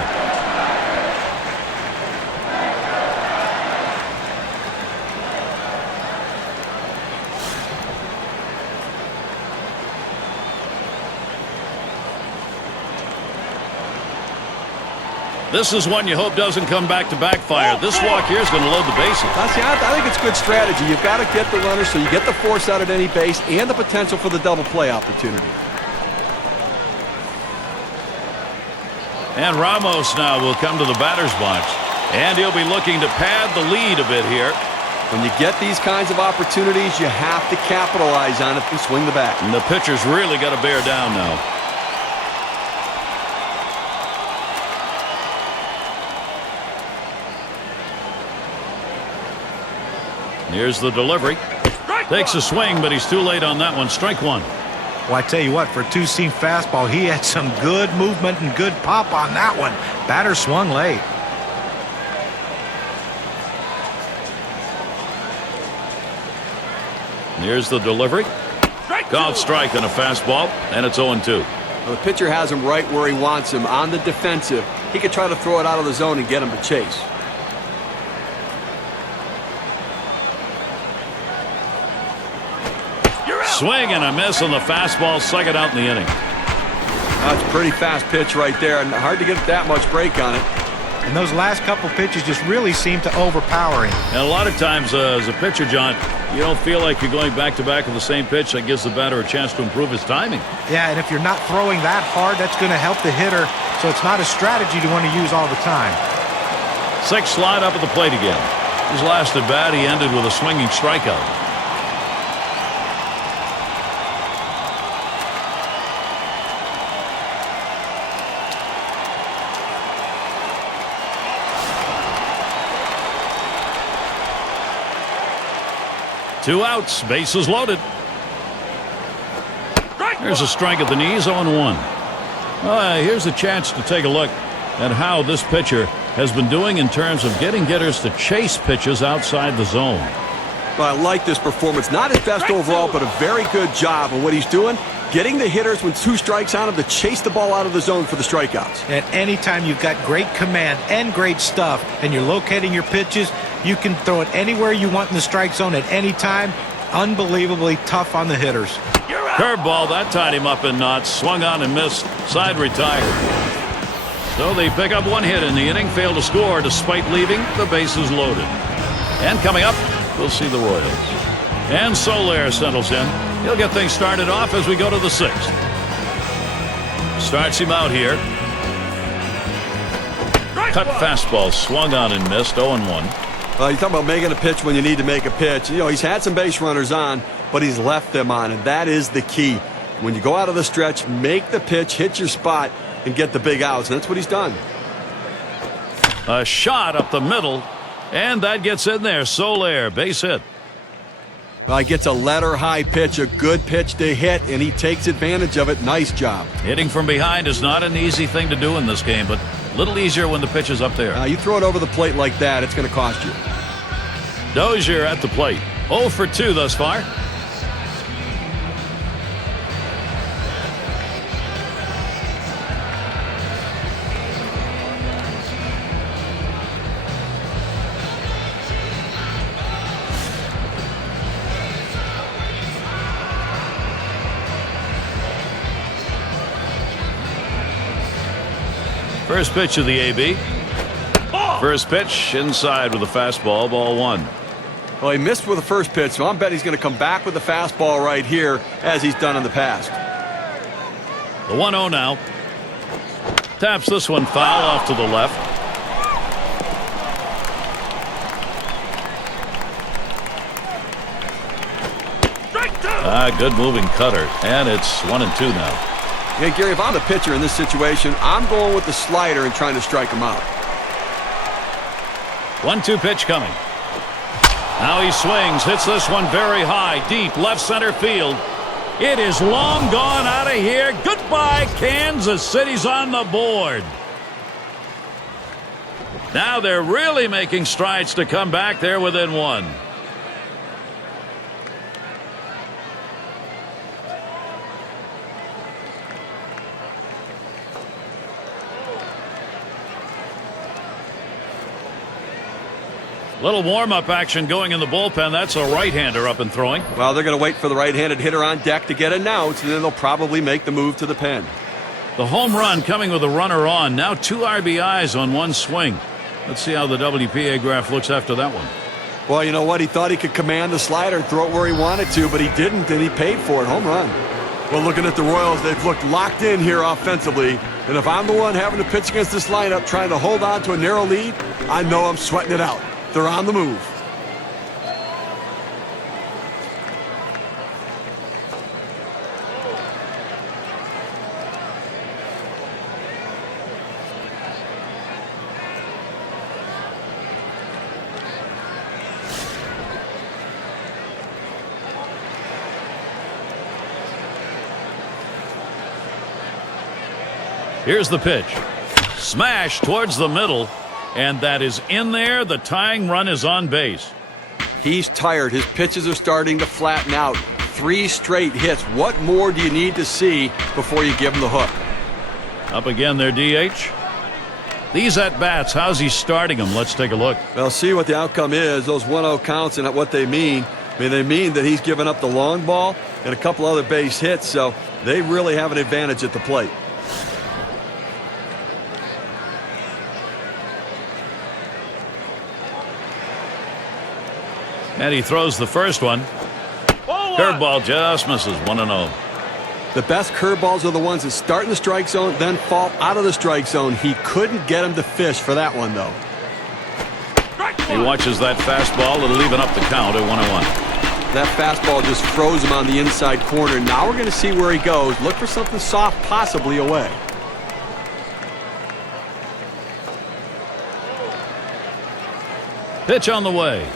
This is one you hope doesn't come back to backfire. This walk here is going to load the bases. I think it's good strategy. You've got to get the runner so you get the force out at any base and the potential for the double play opportunity. And Ramos now will come to the batter's box. And he'll be looking to pad the lead a bit here. When you get these kinds of opportunities, you have to capitalize on it and swing the bat. And the pitcher's really got to bear down now. Here's the delivery. Takes a swing, but he's too late on that one. Strike one. Well, I tell you what, for a two-seam fastball, he had some good movement and good pop on that one. Batter swung late. Here's the delivery. Called strike on a fastball, and it's 0-2. Well, the pitcher has him right where he wants him on the defensive. He could try to throw it out of the zone and get him to chase. Swing and a miss on the fastball, second out in the inning. That's a pretty fast pitch right there, and hard to get that much break on it. And those last couple pitches just really seem to overpower him. And a lot of times as a pitcher, John, you don't feel like you're going back-to-back with the same pitch. That gives the batter a chance to improve his timing. Yeah, and if you're not throwing that hard, that's going to help the hitter, so it's not a strategy to want to use all the time. 6 slide up at the plate again. His last at bat, he ended with a swinging strikeout. Two outs, bases loaded. There's a strike at the knees, 0-1. Here's a chance to take a look at how this pitcher has been doing in terms of getting getters to chase pitches outside the zone. Well, I like this performance. Not his best overall, but a very good job on what he's doing. Getting the hitters with 2 strikes on him to chase the ball out of the zone for the strikeouts. At any time you've got great command and great stuff and you're locating your pitches, you can throw it anywhere you want in the strike zone at any time. Unbelievably tough on the hitters. Curveball, that tied him up in knots. Swung on and missed. Side retired. So they pick up 1 hit in the inning, fail to score despite leaving the bases loaded. And coming up, we'll see the Royals. And Soler settles in. He'll get things started off as we go to the 6th. Starts him out here. Cut fastball, swung on and missed, 0-1. You talk about making a pitch when you need to make a pitch. You know, he's had some base runners on, but he's left them on, and that is the key. When you go out of the stretch, make the pitch, hit your spot, and get the big outs, and that's what he's done. A shot up the middle, and that gets in there. Soler, base hit. He gets a letter-high pitch, a good pitch to hit, and he takes advantage of it. Nice job. Hitting from behind is not an easy thing to do in this game, but a little easier when the pitch is up there. You throw it over the plate like that, it's going to cost you. Dozier at the plate. 0 for 2 thus far. First pitch of the AB. First pitch inside with a fastball, ball 1. Well, he missed with the first pitch, so I'm betting he's going to come back with the fastball right here as he's done in the past. The 1-0 now. Taps this one foul off to the left. Good moving cutter, and it's 1-2 now. Yeah, Gary, if I'm the pitcher in this situation, I'm going with the slider and trying to strike him out. 1-2 pitch coming. Now he swings, hits this one very high, deep left center field. It is long gone out of here. Goodbye, Kansas City's on the board. Now they're really making strides to come back there within one. Little warm-up action going in the bullpen. That's a right-hander up and throwing. Well, they're going to wait for the right-handed hitter on deck to get announced, and then they'll probably make the move to the pen. The home run coming with a runner on. Now 2 RBIs on one swing. Let's see how the WPA graph looks after that one. Well, you know what? He thought he could command the slider and throw it where he wanted to, but he didn't, and he paid for it. Home run. Well, looking at the Royals, they've looked locked in here offensively. And if I'm the one having to pitch against this lineup trying to hold on to a narrow lead, I know I'm sweating it out. They're on the move. Here's the pitch. Smash towards the middle. And that is in there. The tying run is on base. He's tired. His pitches are starting to flatten out. 3 straight hits. What more do you need to see before you give him the hook? Up again their DH. These at-bats, how's he starting them? Let's take a look. Well, see what the outcome is. Those 1-0 counts and what they mean. I mean, they mean that he's given up the long ball and a couple other base hits, so they really have an advantage at the plate. And he throws the first one. Curveball just misses. 1-0. The best curveballs are the ones that start in the strike zone, then fall out of the strike zone. He couldn't get him to fish for that one, though. He watches that fastball. It'll even up the count at 1-1. That fastball just froze him on the inside corner. Now we're going to see where he goes. Look for something soft, possibly away. Pitch on the way.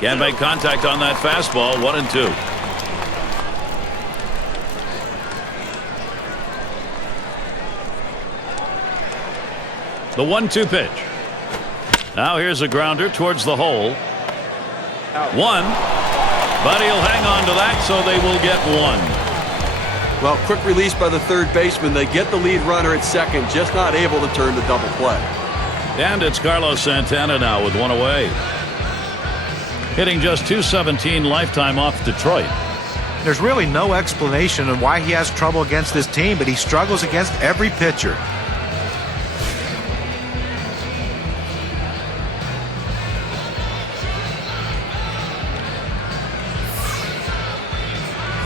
Can't make contact on that fastball. 1-2. The 1-2 pitch. Now here's a grounder towards the hole. 1. But he'll hang on to that, so they will get 1. Well, quick release by the third baseman. They get the lead runner at second, just not able to turn the double play. And it's Carlos Santana now with 1 away. Hitting just .217 lifetime off Detroit. There's really no explanation on why he has trouble against this team, but he struggles against every pitcher.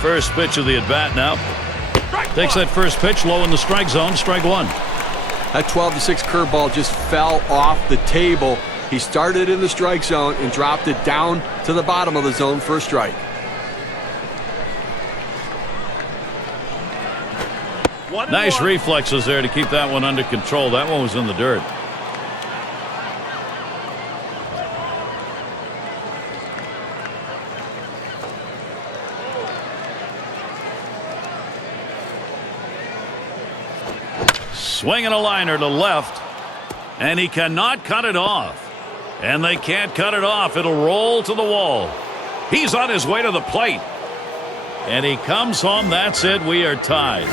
First pitch of the at-bat now. Takes that first pitch low in the strike zone. Strike 1. That 12-6 curveball just fell off the table. He started in the strike zone and dropped it down to the bottom of the zone for a strike. Nice reflexes there to keep that one under control. That one was in the dirt. Swinging a liner to left, and he cannot cut it off. And they can't cut it off. It'll roll to the wall. He's on his way to the plate. And he comes home. That's it. We are tied.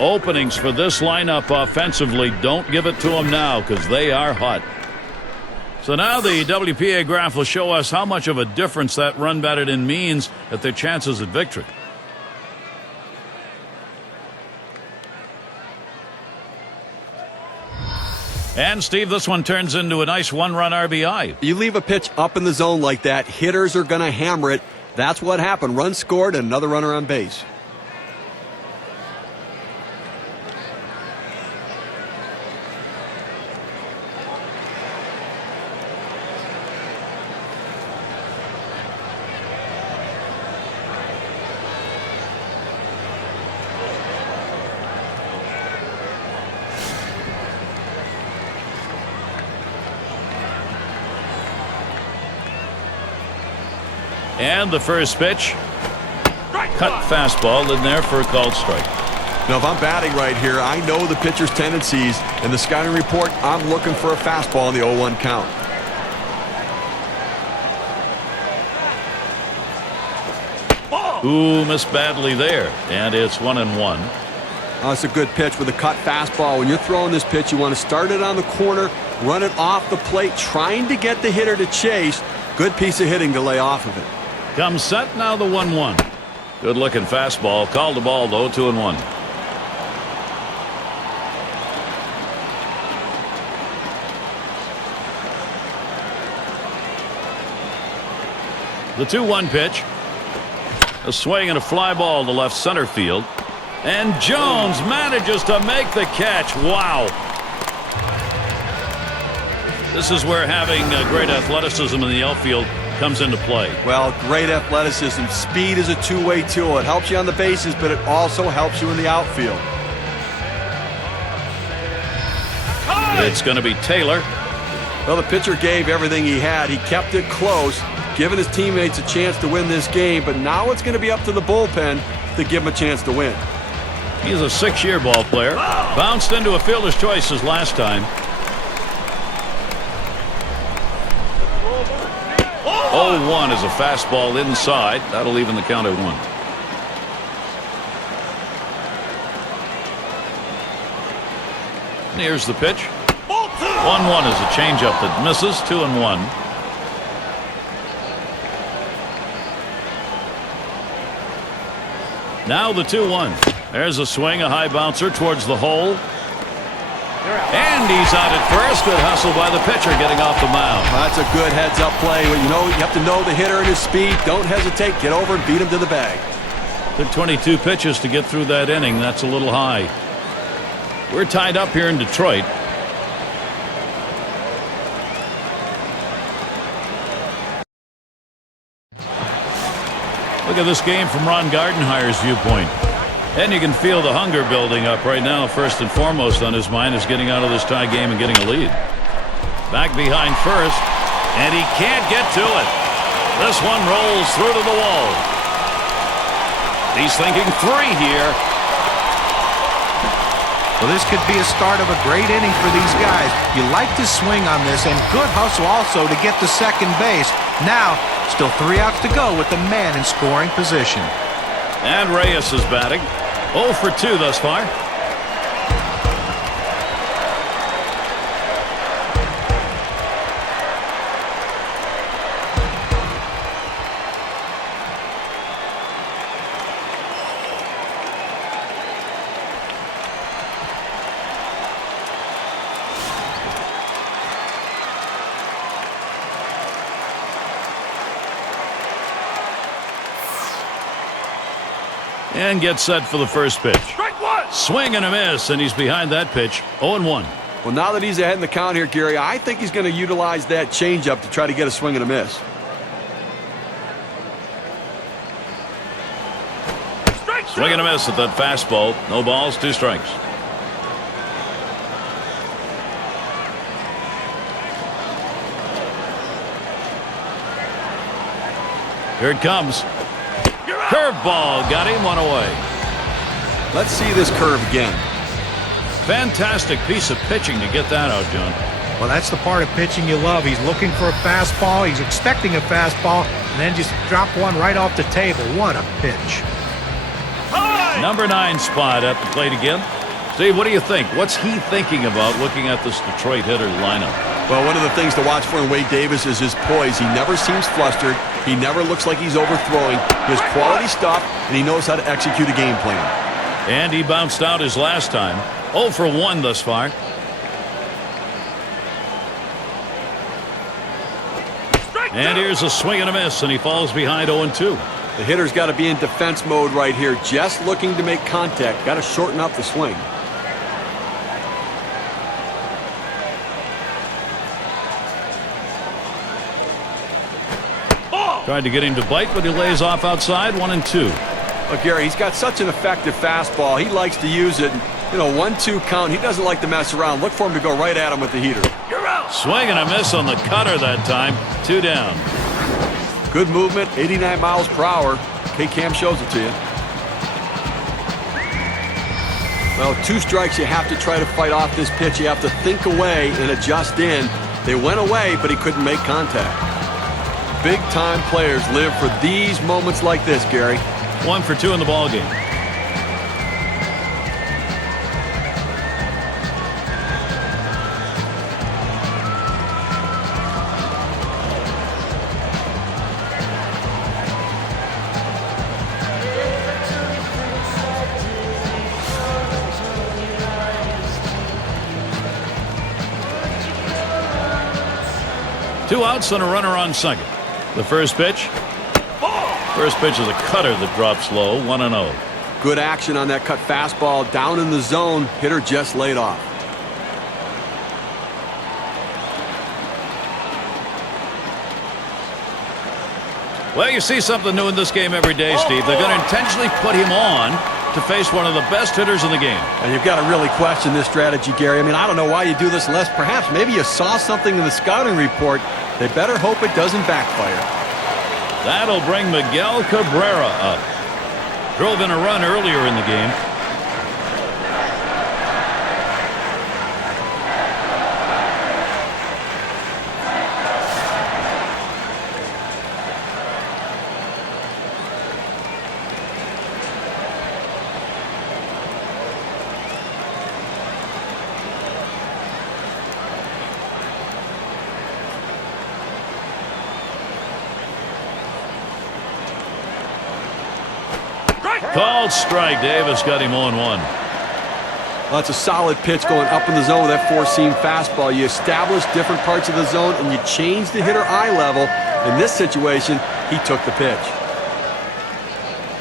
Openings for this lineup offensively. Don't give it to them now because they are hot. So now the WPA graph will show us how much of a difference that run batted in means at their chances at victory. And, Steve, this one turns into a nice 1-run RBI. You leave a pitch up in the zone like that, hitters are going to hammer it. That's what happened. Run scored and another runner on base. And the first pitch. Cut fastball in there for a called strike. Now, if I'm batting right here, I know the pitcher's tendencies. In the scouting report, I'm looking for a fastball on the 0-1 count. Ooh, missed badly there, and it's 1-1. That's a good pitch with a cut fastball. When you're throwing this pitch, you want to start it on the corner, run it off the plate, trying to get the hitter to chase. Good piece of hitting to lay off of it. Comes set, now the 1-1. Good looking fastball. Called the ball though, 2-1. The 2-1 pitch. A swing and a fly ball to left center field. And Jones manages to make the catch. Wow. This is where having great athleticism in the outfield comes into play. Well, great athleticism. Speed is a two-way tool. It helps you on the bases, but it also helps you in the outfield. It's going to be Taylor. Well, the pitcher gave everything he had. He kept it close, giving his teammates a chance to win this game, but now it's going to be up to the bullpen to give him a chance to win. He's a 6-year ball player. Bounced into a fielder's choices last time. 0-1 is a fastball inside. That'll even the count at 1. Here's the pitch. 1-1 is a changeup that misses. 2-1. Now the 2-1. There's a swing, a high bouncer towards the hole. And he's out at first. Good hustle by the pitcher getting off the mound. That's a good heads-up play. You know, you have to know the hitter and his speed. Don't hesitate. Get over and beat him to the bag. Took 22 pitches to get through that inning. That's a little high. We're tied up here in Detroit. Look at this game from Ron Gardenhire's viewpoint. And you can feel the hunger building up right now. First and foremost on his mind is getting out of this tie game and getting a lead. Back behind first, and he can't get to it. This one rolls through to the wall. He's thinking 3 here. Well, this could be a start of a great inning for these guys. You like to swing on this, and good hustle also to get to second base. Now, still 3 outs to go with the man in scoring position. And Reyes is batting. 0 for 2 thus far. And gets set for the first pitch. Swing and a miss, and he's behind that pitch. 0-1. Well, now that he's ahead in the count here, Gary, I think he's going to utilize that changeup to try to get a swing and a miss. Swing and a miss at that fastball. No balls, 2 strikes. Here it comes. Curveball got him, 1 away. Let's see this curve again. Fantastic piece of pitching to get that out, John. Well, that's the part of pitching you love. He's looking for a fastball. He's expecting a fastball, and then just drop one right off the table. What a pitch. Number 9 spot at the plate again. Steve, what do you think? What's he thinking about looking at this Detroit hitter lineup? Well, one of the things to watch for in Wade Davis is his poise. He never seems flustered. He never looks like he's overthrowing. He has quality stuff, and he knows how to execute a game plan. And he bounced out his last time. 0 for 1 thus far. And here's a swing and a miss, and he falls behind 0-2. The hitter's got to be in defense mode right here, just looking to make contact. Got to shorten up the swing. Tried to get him to bite, but he lays off outside. 1-2. Look, Gary, he's got such an effective fastball. He likes to use it. You know, 1-2 count. He doesn't like to mess around. Look for him to go right at him with the heater. You're out. Swing and a miss on the cutter that time. 2 down. Good movement, 89 miles per hour. K-Cam shows it to you. Well, 2 strikes, you have to try to fight off this pitch. You have to think away and adjust in. They went away, but he couldn't make contact. Big-time players live for these moments like this, Gary. 1 for 2 in the ballgame. Two outs and a runner on second. The first pitch. First pitch is a cutter that drops low, 1-0. Good action on that cut fastball down in the zone. Hitter just laid off. Well, you see something new in this game every day, Steve. They're going to intentionally put him on to face one of the best hitters in the game. And you've got to really question this strategy, Gary. I mean, I don't know why you do this unless perhaps maybe you saw something in the scouting report. They better hope it doesn't backfire. That'll bring Miguel Cabrera up. Drove in a run earlier in the game. Called strike. Davis got him 0-1. Well, that's a solid pitch going up in the zone with that 4-seam fastball. You establish different parts of the zone and you change the hitter eye level. In this situation, he took the pitch.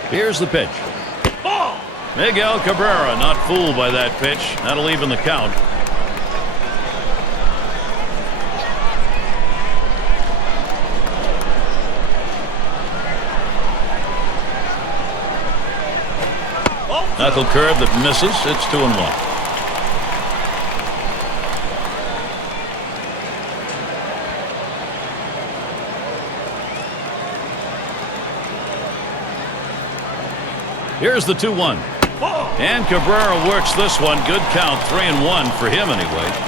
Here's the pitch. Miguel Cabrera not fooled by that pitch. That'll even the count. Knuckle curve that misses. It's 2-1. Here's the 2-1. And Cabrera works this one. Good count. 3-1 for him anyway.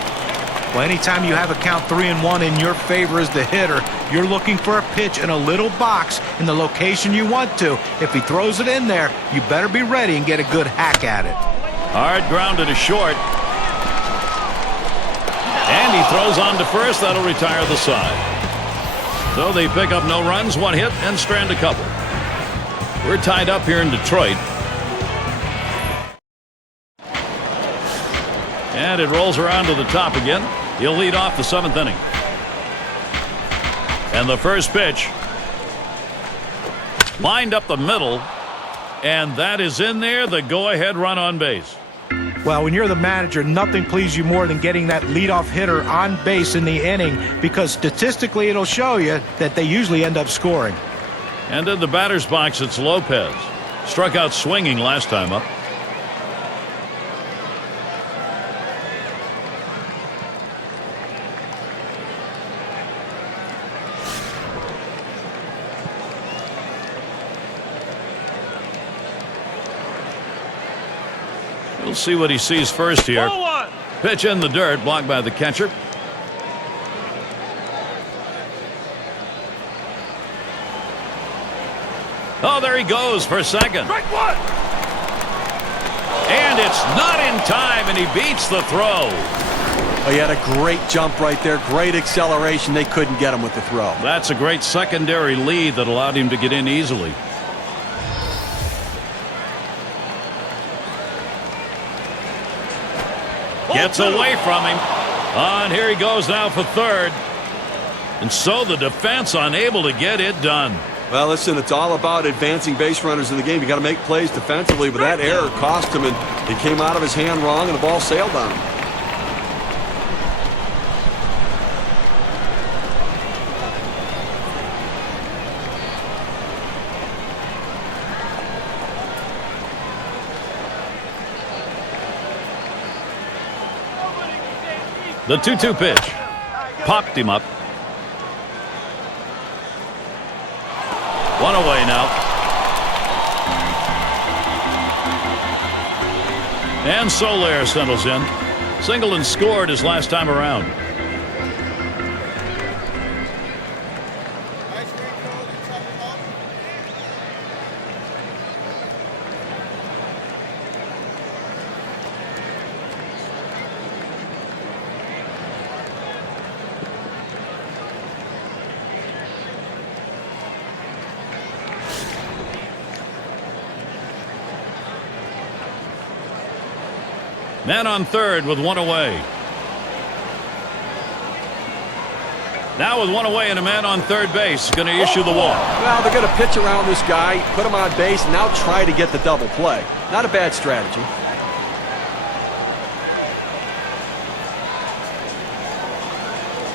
Well, anytime you have a count 3-1 in your favor as the hitter, you're looking for a pitch in a little box in the location you want to. If he throws it in there, you better be ready and get a good hack at it. Hard grounded to short. And he throws on to first. That'll retire the side. So they pick up no runs, 1 hit, and strand a couple. We're tied up here in Detroit. And it rolls around to the top again. He'll lead off the 7th inning. And the first pitch lined up the middle, and that is in there, the go-ahead run on base. Well, when you're the manager, nothing pleases you more than getting that leadoff hitter on base in the inning, because statistically it'll show you that they usually end up scoring. And in the batter's box, it's Lopez. Struck out swinging last time up. We'll see what he sees first here. Pitch in the dirt, blocked by the catcher. Oh, there he goes for second. And it's not in time, and he beats the throw. Oh, he had a great jump right there. Great acceleration. They couldn't get him with the throw. That's a great secondary lead that allowed him to get in easily. Gets away from him. And here he goes now for third. And so the defense unable to get it done. Well, listen, it's all about advancing base runners in the game. You got to make plays defensively, but that error cost him, and he came out of his hand wrong, and the ball sailed on him. The 2-2 pitch. Popped him up. One away now. And Soler settles in. Singleton scored his last time around. Man on third with one away. Now with one away and a man on third base, going to issue the walk. Well, they're going to pitch around this guy, put him on base, and now try to get the double play. Not a bad strategy.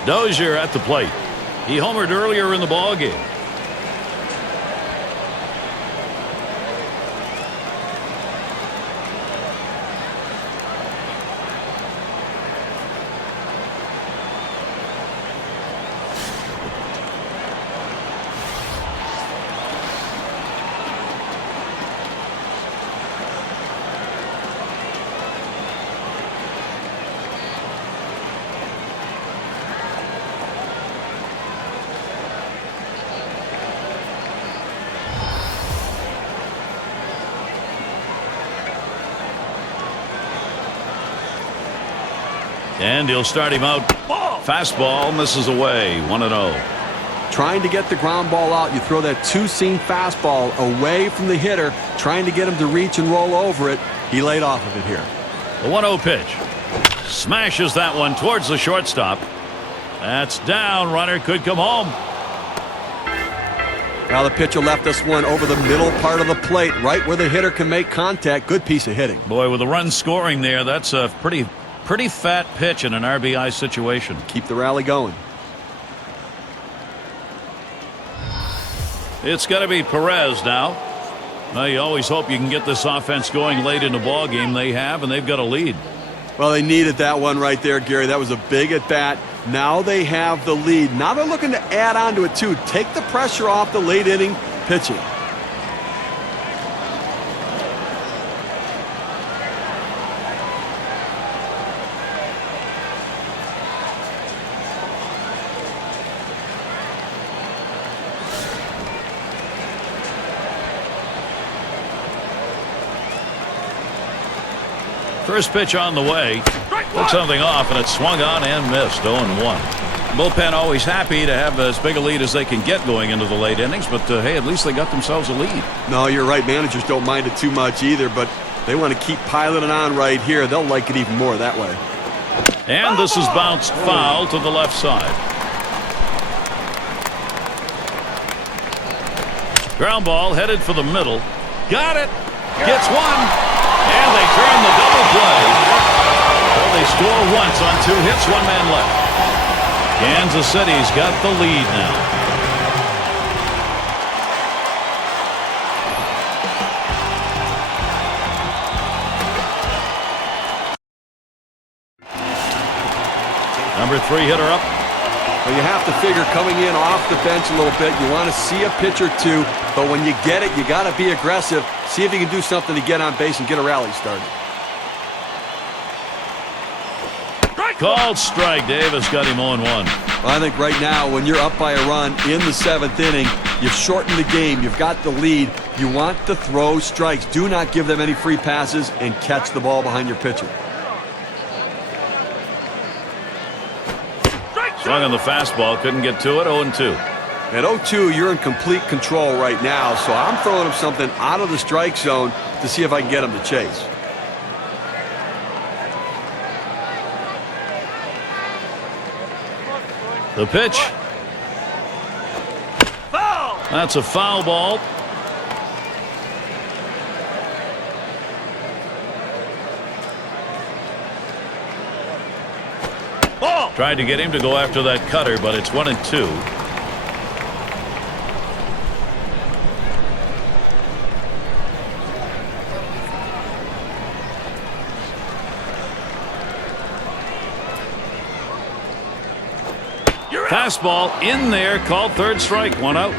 Dozier at the plate. He homered earlier in the ball game. And he'll start him out. Fastball misses away. 1-0. Trying to get the ground ball out. You throw that two-seam fastball away from the hitter, trying to get him to reach and roll over it. He laid off of it here. The 1-0 pitch. Smashes that one towards the shortstop. That's down. Runner could come home. Now the pitcher left us one over the middle part of the plate, right where the hitter can make contact. Good piece of hitting. Boy, with the run scoring there, that's a pretty fat pitch in an RBI situation. Keep the rally going. It's got to be Perez now. Well, you always hope you can get this offense going late in the ball game. They have, and they've got a lead. Well, they needed that one right there, Gary. That was a big at bat. Now they have the lead. Now they're looking to add on to it too. Take the pressure off the late inning pitching. First pitch on the way. Took something off, and it swung on and missed. 0-1. Bullpen always happy to have as big a lead as they can get going into the late innings, but hey, at least they got themselves a lead. No, you're right. Managers don't mind it too much either, but they want to keep piling on right here. They'll like it even more that way. And this is bounced foul to the left side. Ground ball headed for the middle. Got it. Gets one. And they turn the double play. Well, they score once on 2 hits, 1 man left. Kansas City's got the lead now. Number 3 hitter up. Well, you have to figure coming in off the bench a little bit. You want to see a pitch or two, but when you get it, you got to be aggressive. See if you can do something to get on base and get a rally started. Called strike. Davis got him 0-1. Well, I think right now, when you're up by a run in the 7th inning, you've shortened the game. You've got the lead. You want to throw strikes. Do not give them any free passes and catch the ball behind your pitcher. Swung on the fastball. Couldn't get to it. 0-2. At 0-2, you're in complete control right now, so I'm throwing him something out of the strike zone to see if I can get him to chase. The pitch. Foul. That's a foul ball. Ball. Tried to get him to go after that cutter, but it's 1-2. Fastball in there, called third strike, 1 out.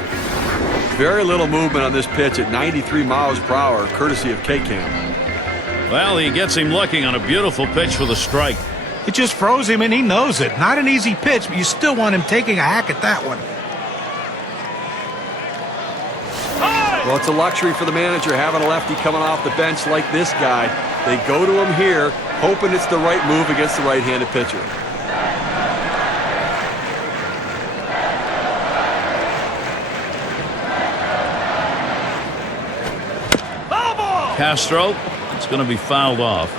Very little movement on this pitch at 93 miles per hour, courtesy of K-Cam. Well, he gets him looking on a beautiful pitch for the strike. It just froze him, and he knows it. Not an easy pitch, but you still want him taking a hack at that one. Well, it's a luxury for the manager having a lefty coming off the bench like this guy. They go to him here, hoping it's the right move against the right-handed pitcher. Castro, it's going to be fouled off.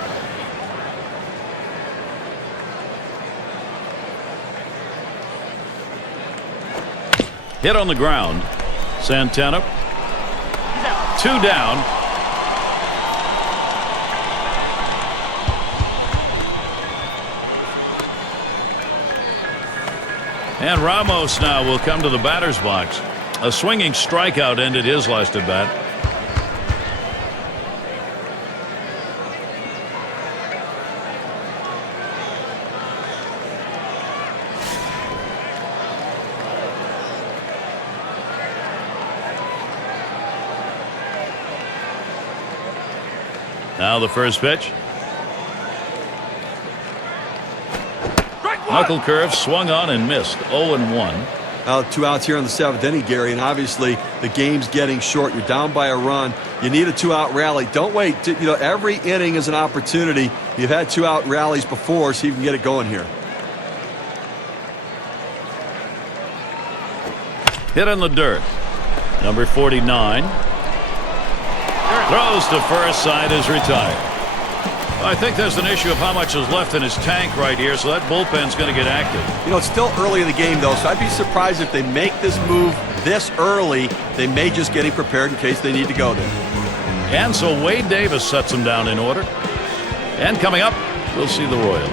Hit on the ground. Santana. 2 down. And Ramos now will come to the batter's box. A swinging strikeout ended his last at bat. Now the first pitch. Knuckle curve swung on and missed. 0-1. 2 outs here in the 7th inning, Gary, and obviously the game's getting short. You're down by a run. You need a 2-out rally. Don't wait. Every inning is an opportunity. You've had 2-out rallies before, so you can get it going here. Hit in the dirt. Number 49. Throws to first. Side is retired. I think there's an issue of how much is left in his tank right here, so that bullpen's going to get active. It's still early in the game, though, so I'd be surprised if they make this move this early. They may just get him prepared in case they need to go there. And so Wade Davis sets him down in order. And coming up, we'll see the Royals.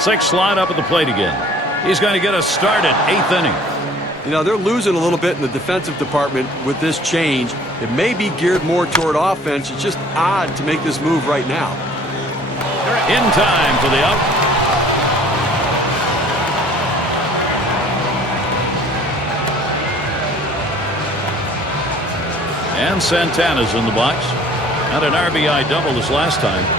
6th line up at the plate again. He's going to get us started. 8th inning. They're losing a little bit in the defensive department with this change. It may be geared more toward offense. It's just odd to make this move right now. In time for the out. And Santana's in the box. Had an RBI double this last time.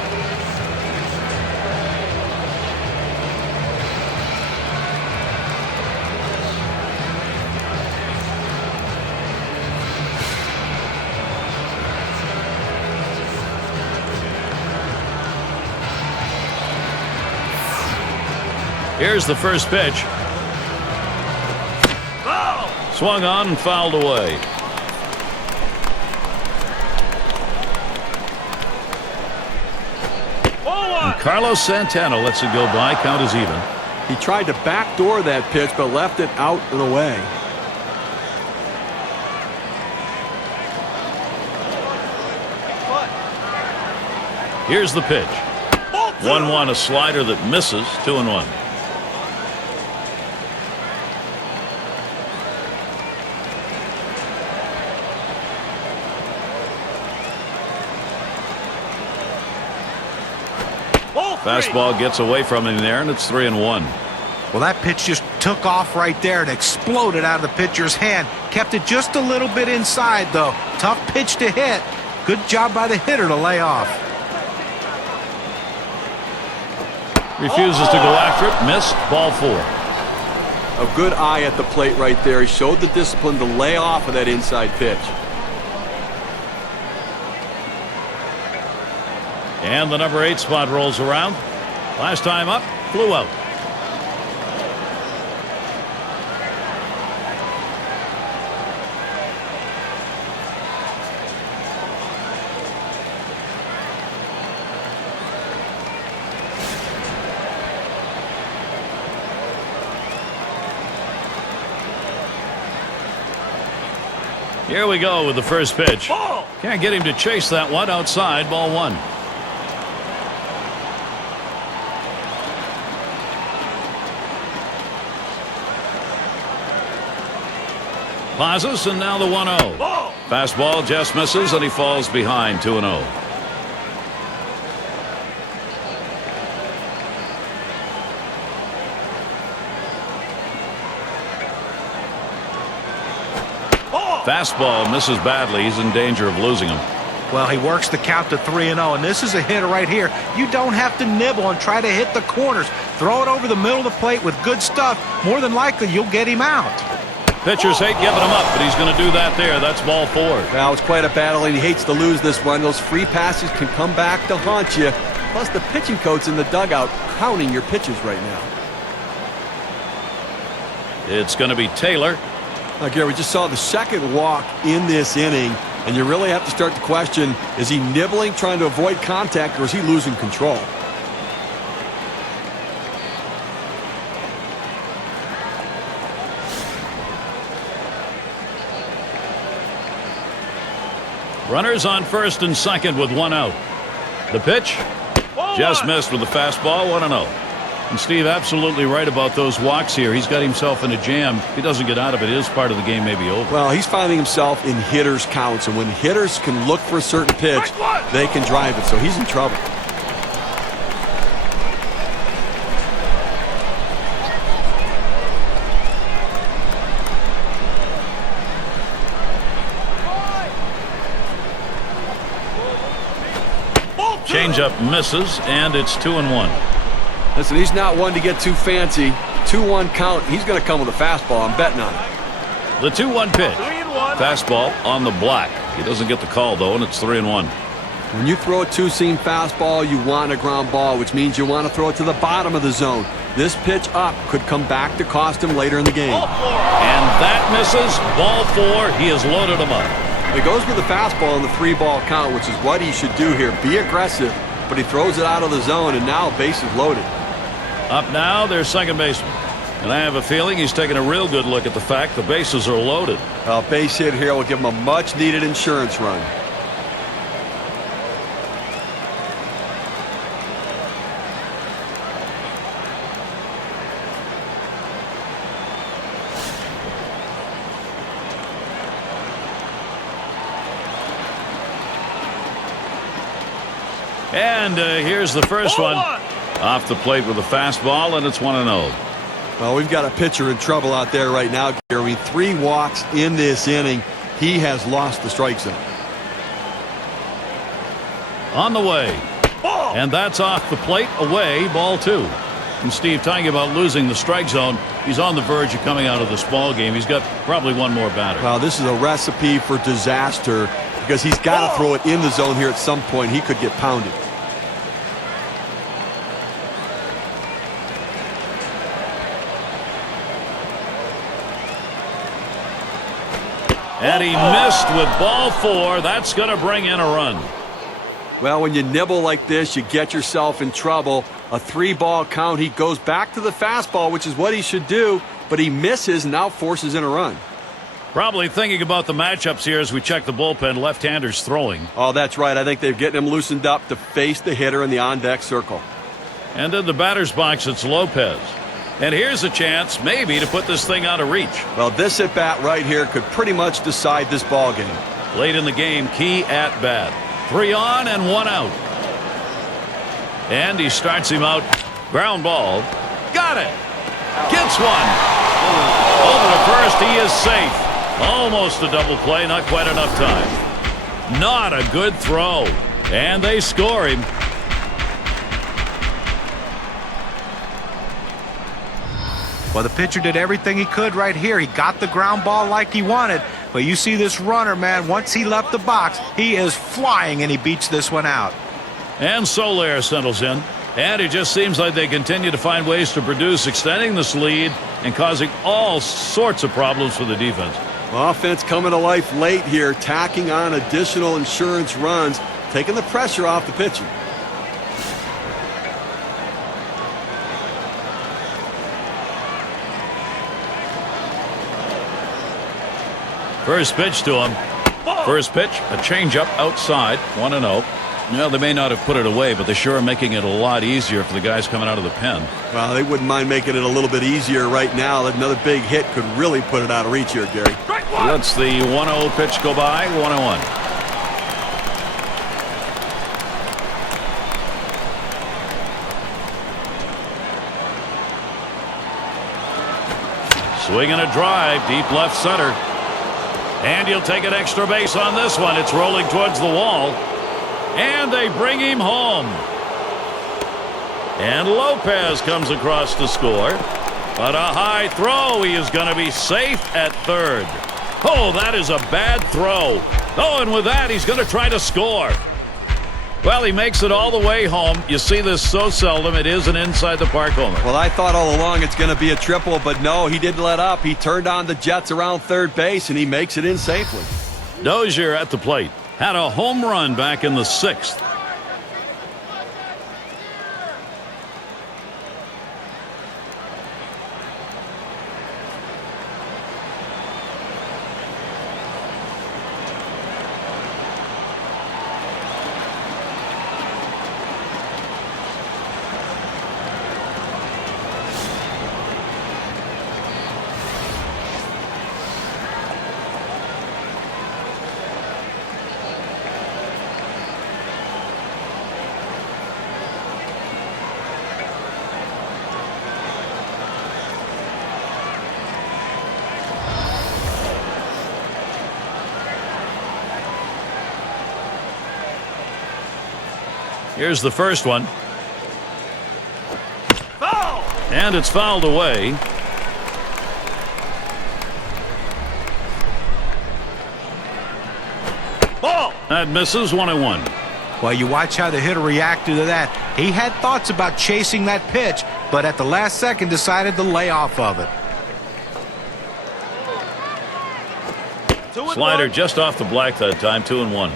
Here's the first pitch. Swung on and fouled away. And Carlos Santana lets it go by. Count is even. He tried to backdoor that pitch, but left it out and away. Here's the pitch. 1-1, a slider that misses. 2-1. Fastball gets away from him there, and it's 3-1. Well, that pitch just took off right there and exploded out of the pitcher's hand. Kept it just a little bit inside, though. Tough pitch to hit. Good job by the hitter to lay off. Refuses to go after it. Missed. Ball 4. A good eye at the plate right there. He showed the discipline to lay off of that inside pitch. And the number 8 spot rolls around. Last time up, flew out. Here we go with the first pitch. Can't get him to chase that one. Outside. Ball 1. Pauses, and now the 1-0. Fastball just misses, and he falls behind. 2-0. Fastball misses badly. He's in danger of losing him. Well, he works the count to 3-0, and this is a hitter right here. You don't have to nibble and try to hit the corners. Throw it over the middle of the plate with good stuff. More than likely, you'll get him out. Pitchers hate giving him up, but he's going to do that there. That's ball 4. Now, it's quite a battle, and he hates to lose this one. Those free passes can come back to haunt you. Plus, the pitching coach in the dugout counting your pitches right now. It's going to be Taylor. Now, Gary, we just saw the second walk in this inning, and you really have to start to question, is he nibbling, trying to avoid contact, or is he losing control? Runners on first and second with 1 out. The pitch just missed with the fastball. 1-0. And Steve, absolutely right about those walks here. He's got himself in a jam. If he doesn't get out of it, his part of the game may be over. Well, he's finding himself in hitters' counts, and when hitters can look for a certain pitch, they can drive it, so he's in trouble. Changeup misses, and it's 2-1. Listen, he's not one to get too fancy. 2-1 count. He's going to come with a fastball. I'm betting on it. The 2-1 pitch. Fastball on the block. He doesn't get the call, though, and it's 3-1. When you throw a two-seam fastball, you want a ground ball, which means you want to throw it to the bottom of the zone. This pitch up could come back to cost him later in the game. And that misses. Ball 4. He has loaded him up. He goes with the fastball in the 3-ball count, which is what he should do here. Be aggressive, but he throws it out of the zone, and now bases loaded. Up now, their second baseman. And I have a feeling he's taking a real good look at the fact the bases are loaded. A base hit here will give him a much-needed insurance run. And here's the first one. Off the plate with a fastball, and it's 1-0. Well, we've got a pitcher in trouble out there right now, Gary. 3 walks in this inning. He has lost the strike zone. On the way. And that's off the plate, away, ball 2. And Steve, talking about losing the strike zone, he's on the verge of coming out of this ball game. He's got probably one more batter. Well, this is a recipe for disaster because he's got to throw it in the zone here at some point. He could get pounded. And he missed with ball 4. That's going to bring in a run. Well, when you nibble like this, you get yourself in trouble. A 3-ball count. He goes back to the fastball, which is what he should do, but he misses and now forces in a run. Probably thinking about the matchups here as we check the bullpen. Left-handers throwing. Oh, that's right. I think they're getting him loosened up to face the hitter in the on-deck circle. And in the batter's box, it's Lopez. And here's a chance, maybe, to put this thing out of reach. Well, this at-bat right here could pretty much decide this ball game. Late in the game, key at-bat. 3 on and 1 out. And he starts him out. Ground ball. Got it. Gets one. Over to first, he is safe. Almost a double play, not quite enough time. Not a good throw. And they score him. Well, the pitcher did everything he could right here. He got the ground ball like he wanted. But you see this runner, man, once he left the box, he is flying, and he beats this one out. And Soler settles in. And it just seems like they continue to find ways to produce, extending this lead and causing all sorts of problems for the defense. Offense coming to life late here, tacking on additional insurance runs, taking the pressure off the pitcher. First pitch to him. First pitch, a changeup outside, 1-0. Well, they may not have put it away, but they sure are making it a lot easier for the guys coming out of the pen. Well, they wouldn't mind making it a little bit easier right now. Another big hit could really put it out of reach here, Gary. Let's the 1-0 pitch go by, 1-1. Swinging a drive, deep left center. And he'll take an extra base on this one. It's rolling towards the wall. And they bring him home. And Lopez comes across to score. But a high throw. He is going to be safe at third. Oh, that is a bad throw. Oh, and with that, he's going to try to score. Well, he makes it all the way home. You see this so seldom. It is an inside-the-park homer. Well, I thought all along it's going to be a triple, but no, he didn't let up. He turned on the Jets around third base, and he makes it in safely. Dozier at the plate. Had a home run back in the 6th. Here's the first one. Foul! And it's fouled away. Ball! That misses 1-1. Well, you watch how the hitter reacted to that. He had thoughts about chasing that pitch, but at the last second decided to lay off of it. Slider just off the black that time, 2-1.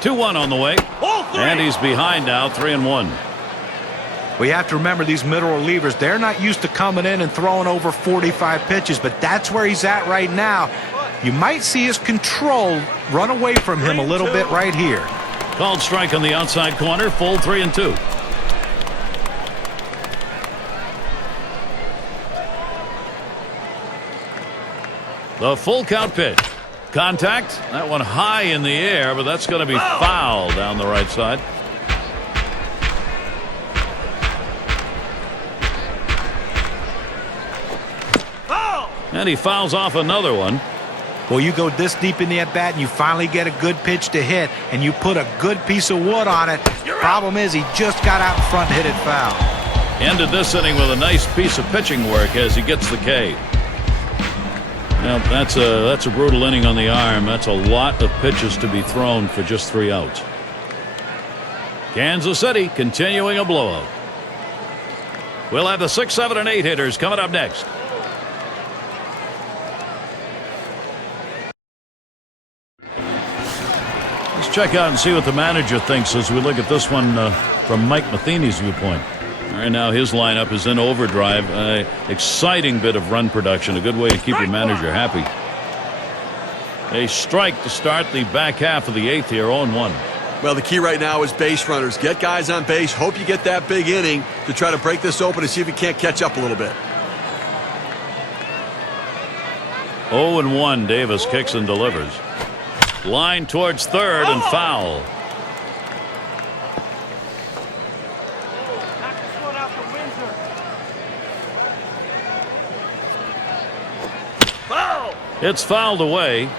Two-one on the way, and he's behind now, 3-1. We have to remember these middle relievers, they're not used to coming in and throwing over 45 pitches, but that's where he's at right now. You might see his control run away from him a little bit right here. Called strike on the outside corner, full 3-2. The full count pitch. Contact. That one high in the air, but that's going to be foul down the right side. And he fouls off another one. Well, you go this deep in the at-bat and you finally get a good pitch to hit and you put a good piece of wood on it. Problem is he just got out in front and hit it foul. Ended this inning with a nice piece of pitching work as he gets the K. Well, that's a brutal inning on the arm. That's a lot of pitches to be thrown for just 3 outs. Kansas City continuing a blowout. We'll have the 6, 7, and 8 hitters coming up next. Let's check out and see what the manager thinks as we look at this one from Mike Matheny's viewpoint. Right now his lineup is in overdrive. Exciting bit of run production. A good way to keep your manager happy. A strike to start the back half of the 8th here, 0-1. Well, the key right now is base runners. Get guys on base. Hope you get that big inning to try to break this open and see if you can't catch up a little bit. 0-1. Davis kicks and delivers. Line towards third and foul. It's fouled away.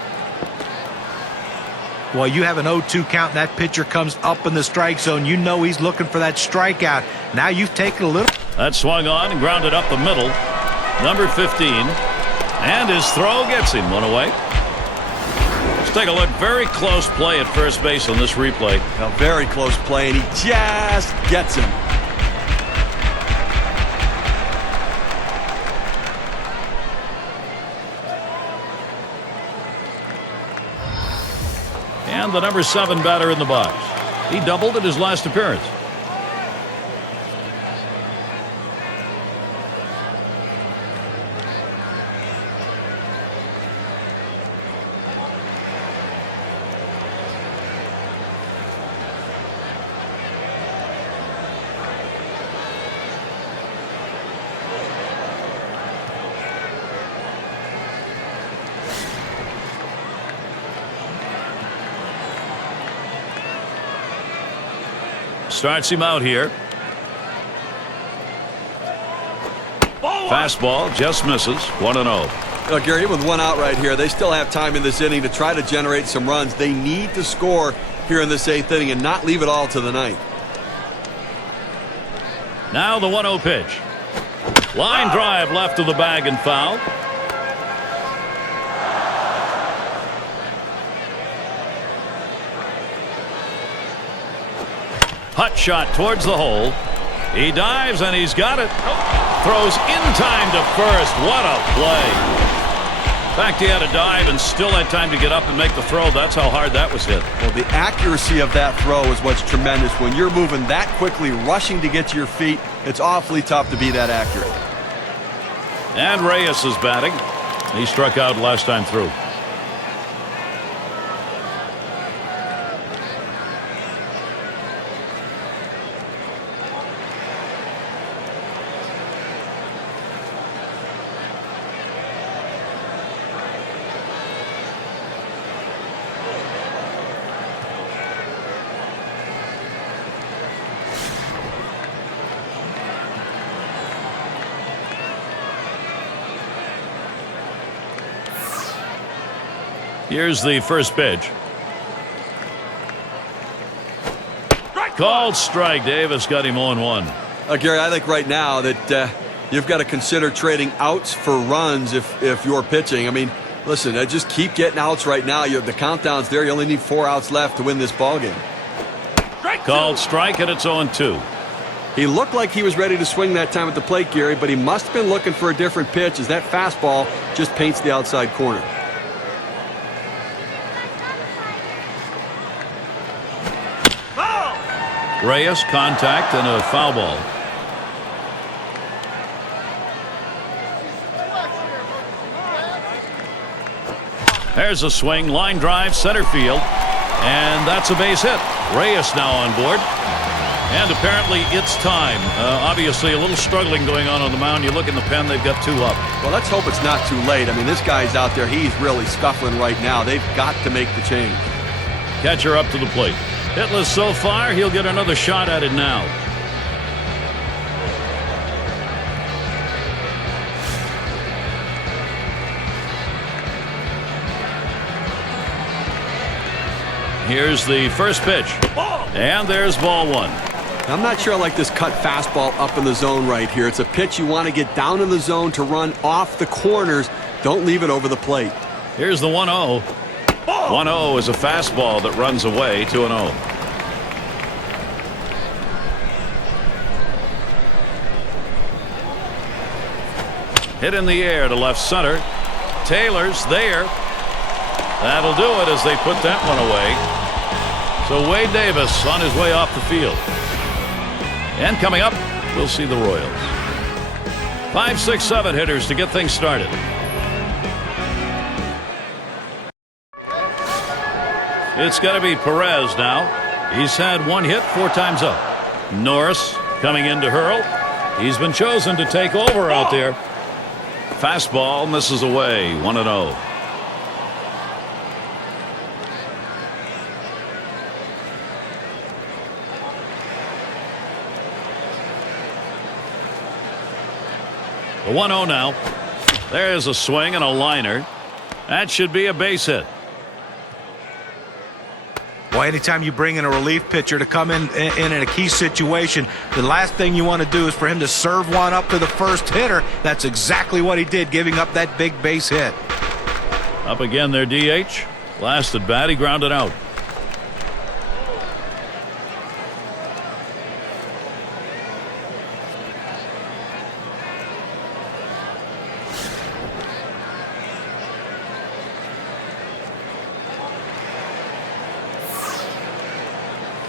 Well, you have an 0-2 count and that pitcher comes up in the strike zone. You know he's looking for that strikeout. Now you've taken a little. That swung on and grounded up the middle. Number 15. And his throw gets him one away. Let's take a look. Very close play at first base on this replay. A very close play, and he just gets him. And the number 7 batter in the box. He doubled at his last appearance. Starts him out here. Fastball just misses. 1-0. Gary, with one out right here, they still have time in this inning to try to generate some runs. They need to score here in this 8th inning and not leave it all to the 9th. Now the 1-0 pitch. Line drive left of the bag and foul. Hut shot towards the hole. He dives and he's got it. Throws in time to first. What a play. In fact, he had a dive and still had time to get up and make the throw. That's how hard that was hit. Well, the accuracy of that throw is what's tremendous. When you're moving that quickly, rushing to get to your feet, it's awfully tough to be that accurate. And Reyes is batting. He struck out last time through. Here's the first pitch. Called strike. Davis got him 0-1. Gary, I think right now that you've got to consider trading outs for runs if you're pitching. I mean, listen, just keep getting outs right now. The countdown's there. You only need 4 outs left to win this ball game. Called strike, and it's 0-2. He looked like he was ready to swing that time at the plate, Gary, but he must have been looking for a different pitch as that fastball just paints the outside corner. Reyes, contact, and a foul ball. There's a swing, line drive, center field, and that's a base hit. Reyes now on board, and apparently it's time. Obviously a little struggling going on the mound. You look in the pen, they've got 2 up. Well, let's hope it's not too late. I mean, this guy's out there. He's really scuffling right now. They've got to make the change. Catcher up to the plate. Hitless so far. He'll get another shot at it now. Here's the first pitch. And there's ball 1. I'm not sure I like this cut fastball up in the zone right here. It's a pitch you want to get down in the zone to run off the corners. Don't leave it over the plate. Here's the 1-0. 1-0 is a fastball that runs away. 2-0. Hit in the air to left center. Taylor's there. That'll do it as they put that one away. So Wade Davis on his way off the field. And coming up, we'll see the Royals. 5, 6, 7 hitters to get things started. It's got to be Perez now. He's had 1 hit 4 times up. Norris coming in to hurl. He's been chosen to take over out there. Fastball misses away. 1-0. The 1-0 now. There's a swing and a liner. That should be a base hit. Well, anytime you bring in a relief pitcher to come in a key situation, the last thing you want to do is for him to serve one up to the first hitter. That's exactly what he did, giving up that big base hit. Up again their DH. Last at bat, he grounded out.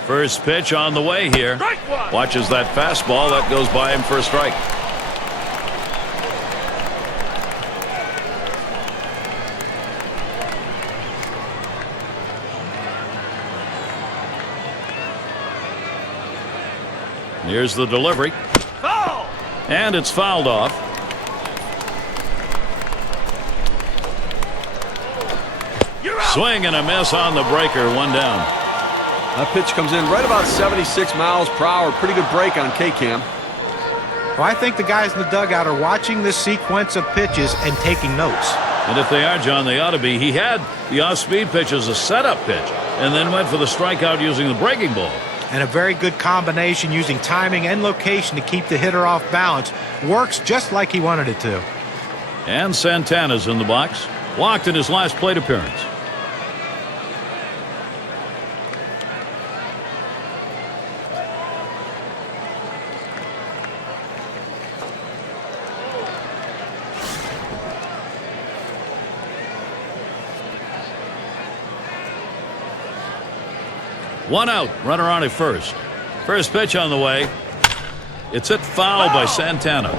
First pitch on the way here. Watches that fastball. That goes by him for a strike. Here's the delivery. And it's fouled off. Swing and a miss on the breaker. 1 down. That pitch comes in right about 76 miles per hour. Pretty good break on K-Cam. Well, I think the guys in the dugout are watching this sequence of pitches and taking notes. And if they are, John, they ought to be. He had the off-speed pitch as a setup pitch and then went for the strikeout using the breaking ball. And a very good combination using timing and location to keep the hitter off balance. Works just like he wanted it to. And Santana's in the box. Walked in his last plate appearance. One out, runner on at first. First pitch on the way. It's hit foul by Santana.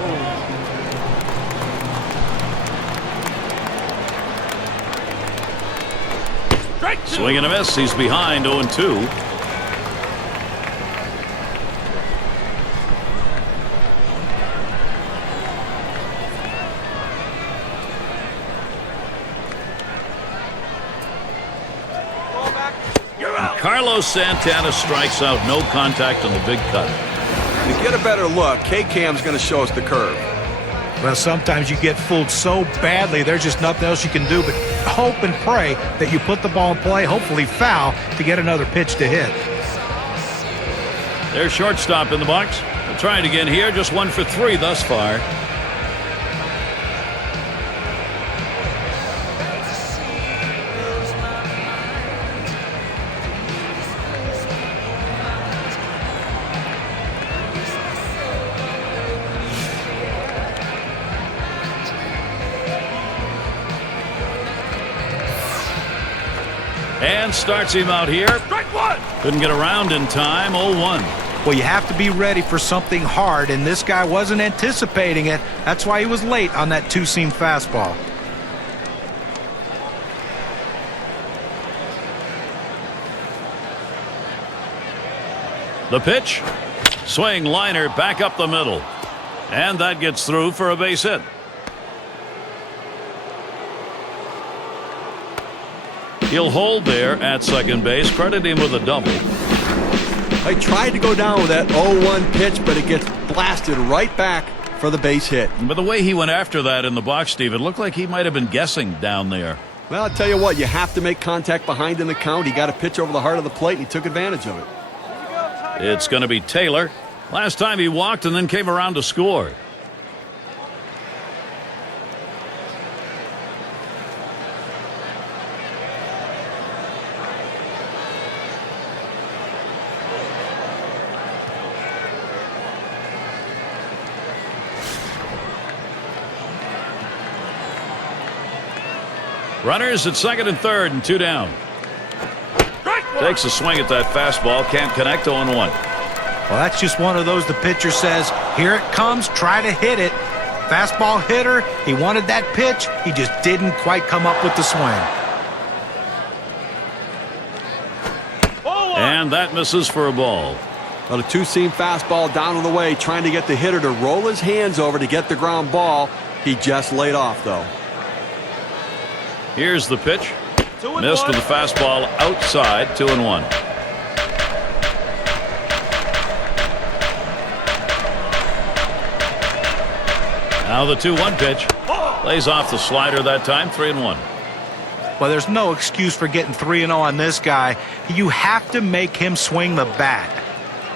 Swing and a miss. He's behind 0-2. Carlos Santana strikes out, no contact on the big cut. To get a better look, K-Cam's going to show us the curve. Well, sometimes you get fooled so badly, there's just nothing else you can do but hope and pray that you put the ball in play, hopefully foul, to get another pitch to hit. There's shortstop in the box. We'll try it again here, just 1 for 3 thus far. And starts him out here. Strike one. Couldn't get around in time. 0-1. Well, you have to be ready for something hard, and this guy wasn't anticipating it. That's why he was late on that two-seam fastball. The pitch. Swing liner back up the middle. And that gets through for a base hit. He'll hold there at second base. Credit him with a double. I tried to go down with that 0-1 pitch, but it gets blasted right back for the base hit. But the way he went after that in the box, Steve, it looked like he might have been guessing down there. Well, I'll tell you what, you have to make contact behind in the count. He got a pitch over the heart of the plate, and he took advantage of it. It's going to be Taylor. Last time he walked and then came around to score. Runners at second and third and 2 down. Takes a swing at that fastball. Can't connect. 0-1. Well, that's just one of those the pitcher says, here it comes, try to hit it. Fastball hitter, he wanted that pitch. He just didn't quite come up with the swing. And that misses for a ball. Well, a two-seam fastball down on the way, trying to get the hitter to roll his hands over to get the ground ball. He just laid off, though. Here's the pitch. Missed with the fastball outside. 2-1. Now the 2-1 pitch. Lays off the slider that time. 3-1. Well, there's no excuse for getting 3-0 on this guy. You have to make him swing the bat.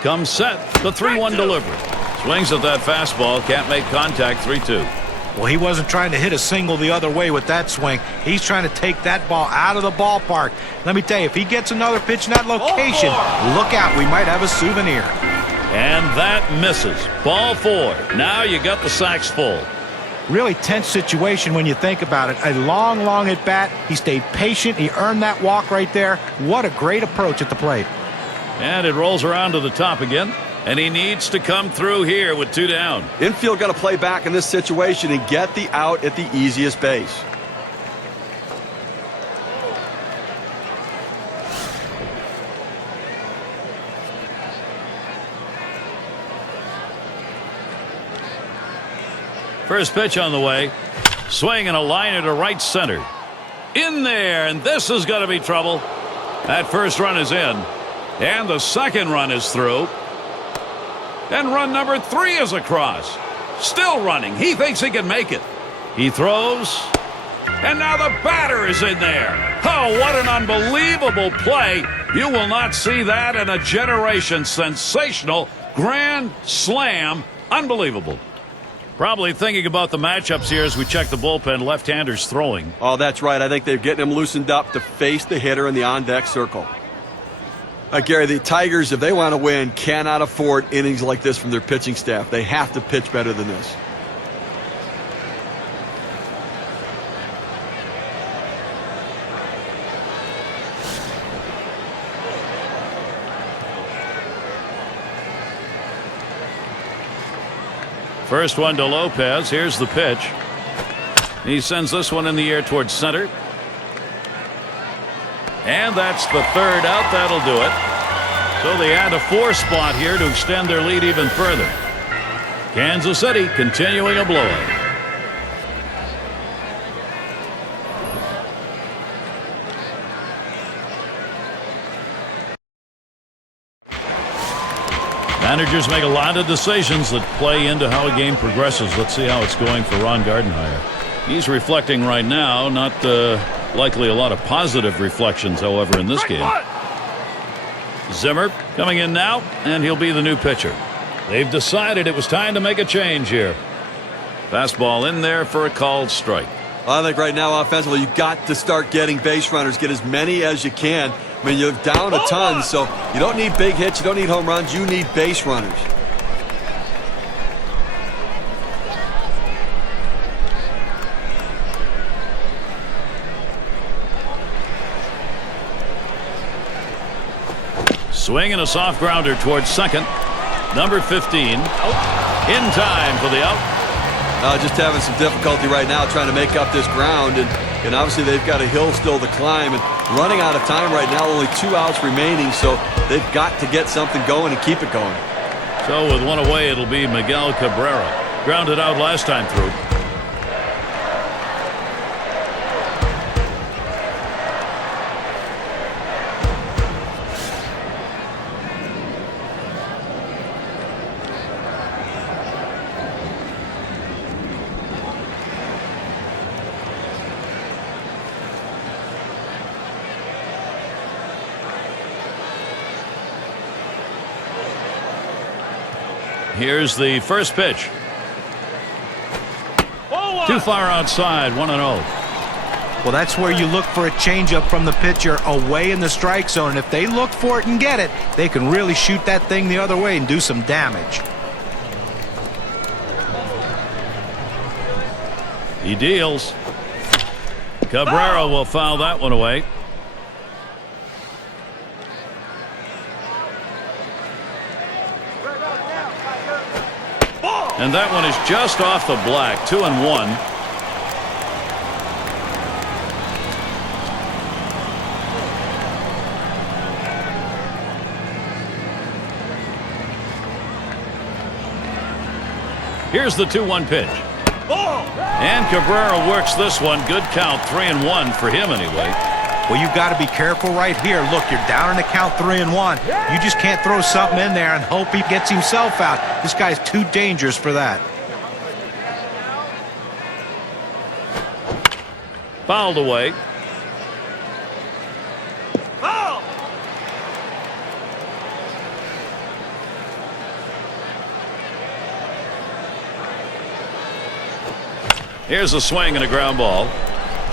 Comes set. The 3-1 delivery. Swings at that fastball. Can't make contact. 3-2. Well, he wasn't trying to hit a single the other way with that swing. He's trying to take that ball out of the ballpark. Let me tell you, if he gets another pitch in that location, look out. We might have a souvenir. And that misses. Ball 4. Now you got the sacks full. Really tense situation when you think about it. A long at bat. He stayed patient. He earned that walk right there. What a great approach at the plate. And it rolls around to the top again. And he needs to come through here with 2 down. Infield got to play back in this situation and get the out at the easiest base. First pitch on the way. Swing and a liner to right center. In there, and this is going to be trouble. That first run is in. And the second run is through. And run number 3 is across. Still running. He thinks he can make it. He throws. And now the batter is in there. Oh, what an unbelievable play. You will not see that in a generation. Sensational. Grand slam. Unbelievable. Probably thinking about the matchups here as we check the bullpen. Left-handers throwing. Oh, that's right. I think they're getting him loosened up to face the hitter in the on-deck circle. Gary, the Tigers, if they want to win, cannot afford innings like this from their pitching staff. They have to pitch better than this. First one to Lopez. Here's the pitch. He sends this one in the air towards center. And that's the third out. That'll do it. So they add a 4 spot here to extend their lead even further. Kansas City continuing a blowout. Managers make a lot of decisions that play into how a game progresses. Let's see how it's going for Ron Gardenhire. He's reflecting right now, not likely a lot of positive reflections, however, in this game. Zimmer coming in now, and he'll be the new pitcher. They've decided it was time to make a change here. Fastball in there for a called strike. I think right now, offensively, you've got to start getting base runners. Get as many as you can. I mean, you're down a ton, so you don't need big hits. You don't need home runs. You need base runners. Swing and a soft grounder towards second. Number 15. In time for the out. Just having some difficulty right now trying to make up this ground. And obviously they've got a hill still to climb. And running out of time right now, only 2 outs remaining. So they've got to get something going and keep it going. So with one away, it'll be Miguel Cabrera. Grounded out last time through. Here's the first pitch. Too far outside, 1-0. Well, that's where you look for a changeup from the pitcher away in the strike zone. And if they look for it and get it, they can really shoot that thing the other way and do some damage. He deals. Cabrera will foul that one away. And that one is just off the black. 2-1. Here's the 2-1 pitch. And Cabrera works this one. Good count. 3-1 for him anyway. Well, you got to be careful right here. Look, you're down in the count 3-1. You just can't throw something in there and hope he gets himself out. This guy's too dangerous for that. Fouled away. Here's a swing and a ground ball.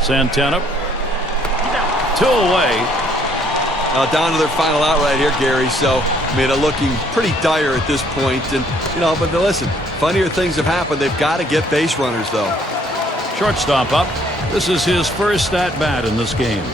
Santana. 2 away. Down to their final out right here, Gary. So, I mean, looking pretty dire at this point. And, you know, but listen, funnier things have happened. They've got to get base runners, though. Shortstop up. This is his first at-bat in this game.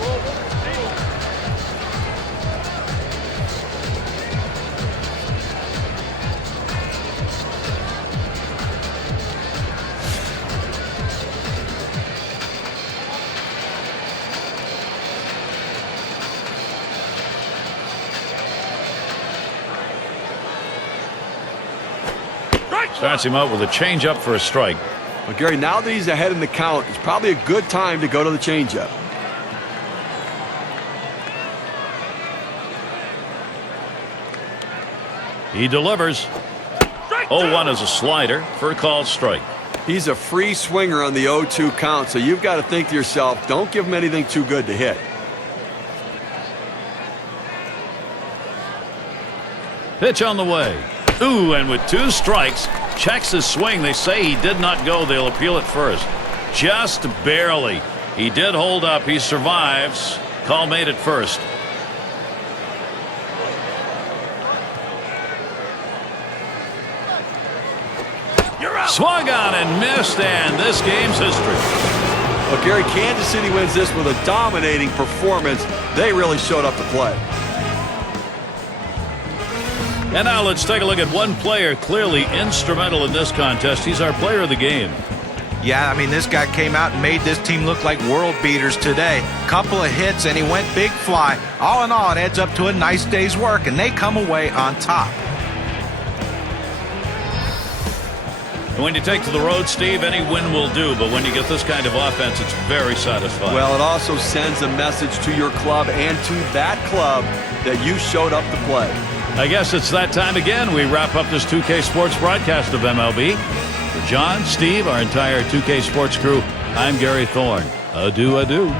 Starts him out with a changeup for a strike. Well, Gary, now that he's ahead in the count, it's probably a good time to go to the changeup. He delivers. 0-1 is a slider for a called strike. He's a free swinger on the 0-2 count, so you've got to think to yourself, don't give him anything too good to hit. Pitch on the way. Ooh, and with 2 strikes, checks his swing. They say he did not go. They'll appeal it first. Just barely. He did hold up. He survives. Call made at first. Swung on and missed, and this game's history. Well, Gary, Kansas City wins this with a dominating performance. They really showed up to play. And now let's take a look at one player clearly instrumental in this contest. He's our player of the game. Yeah, I mean, this guy came out and made this team look like world beaters today. Couple of hits, and he went big fly. All in all, it adds up to a nice day's work, and they come away on top. And when you take to the road, Steve, any win will do. But when you get this kind of offense, it's very satisfying. Well, it also sends a message to your club and to that club that you showed up to play. I guess it's that time again. We wrap up this 2K Sports broadcast of MLB. For John, Steve, our entire 2K Sports crew, I'm Gary Thorne. Adieu, adieu.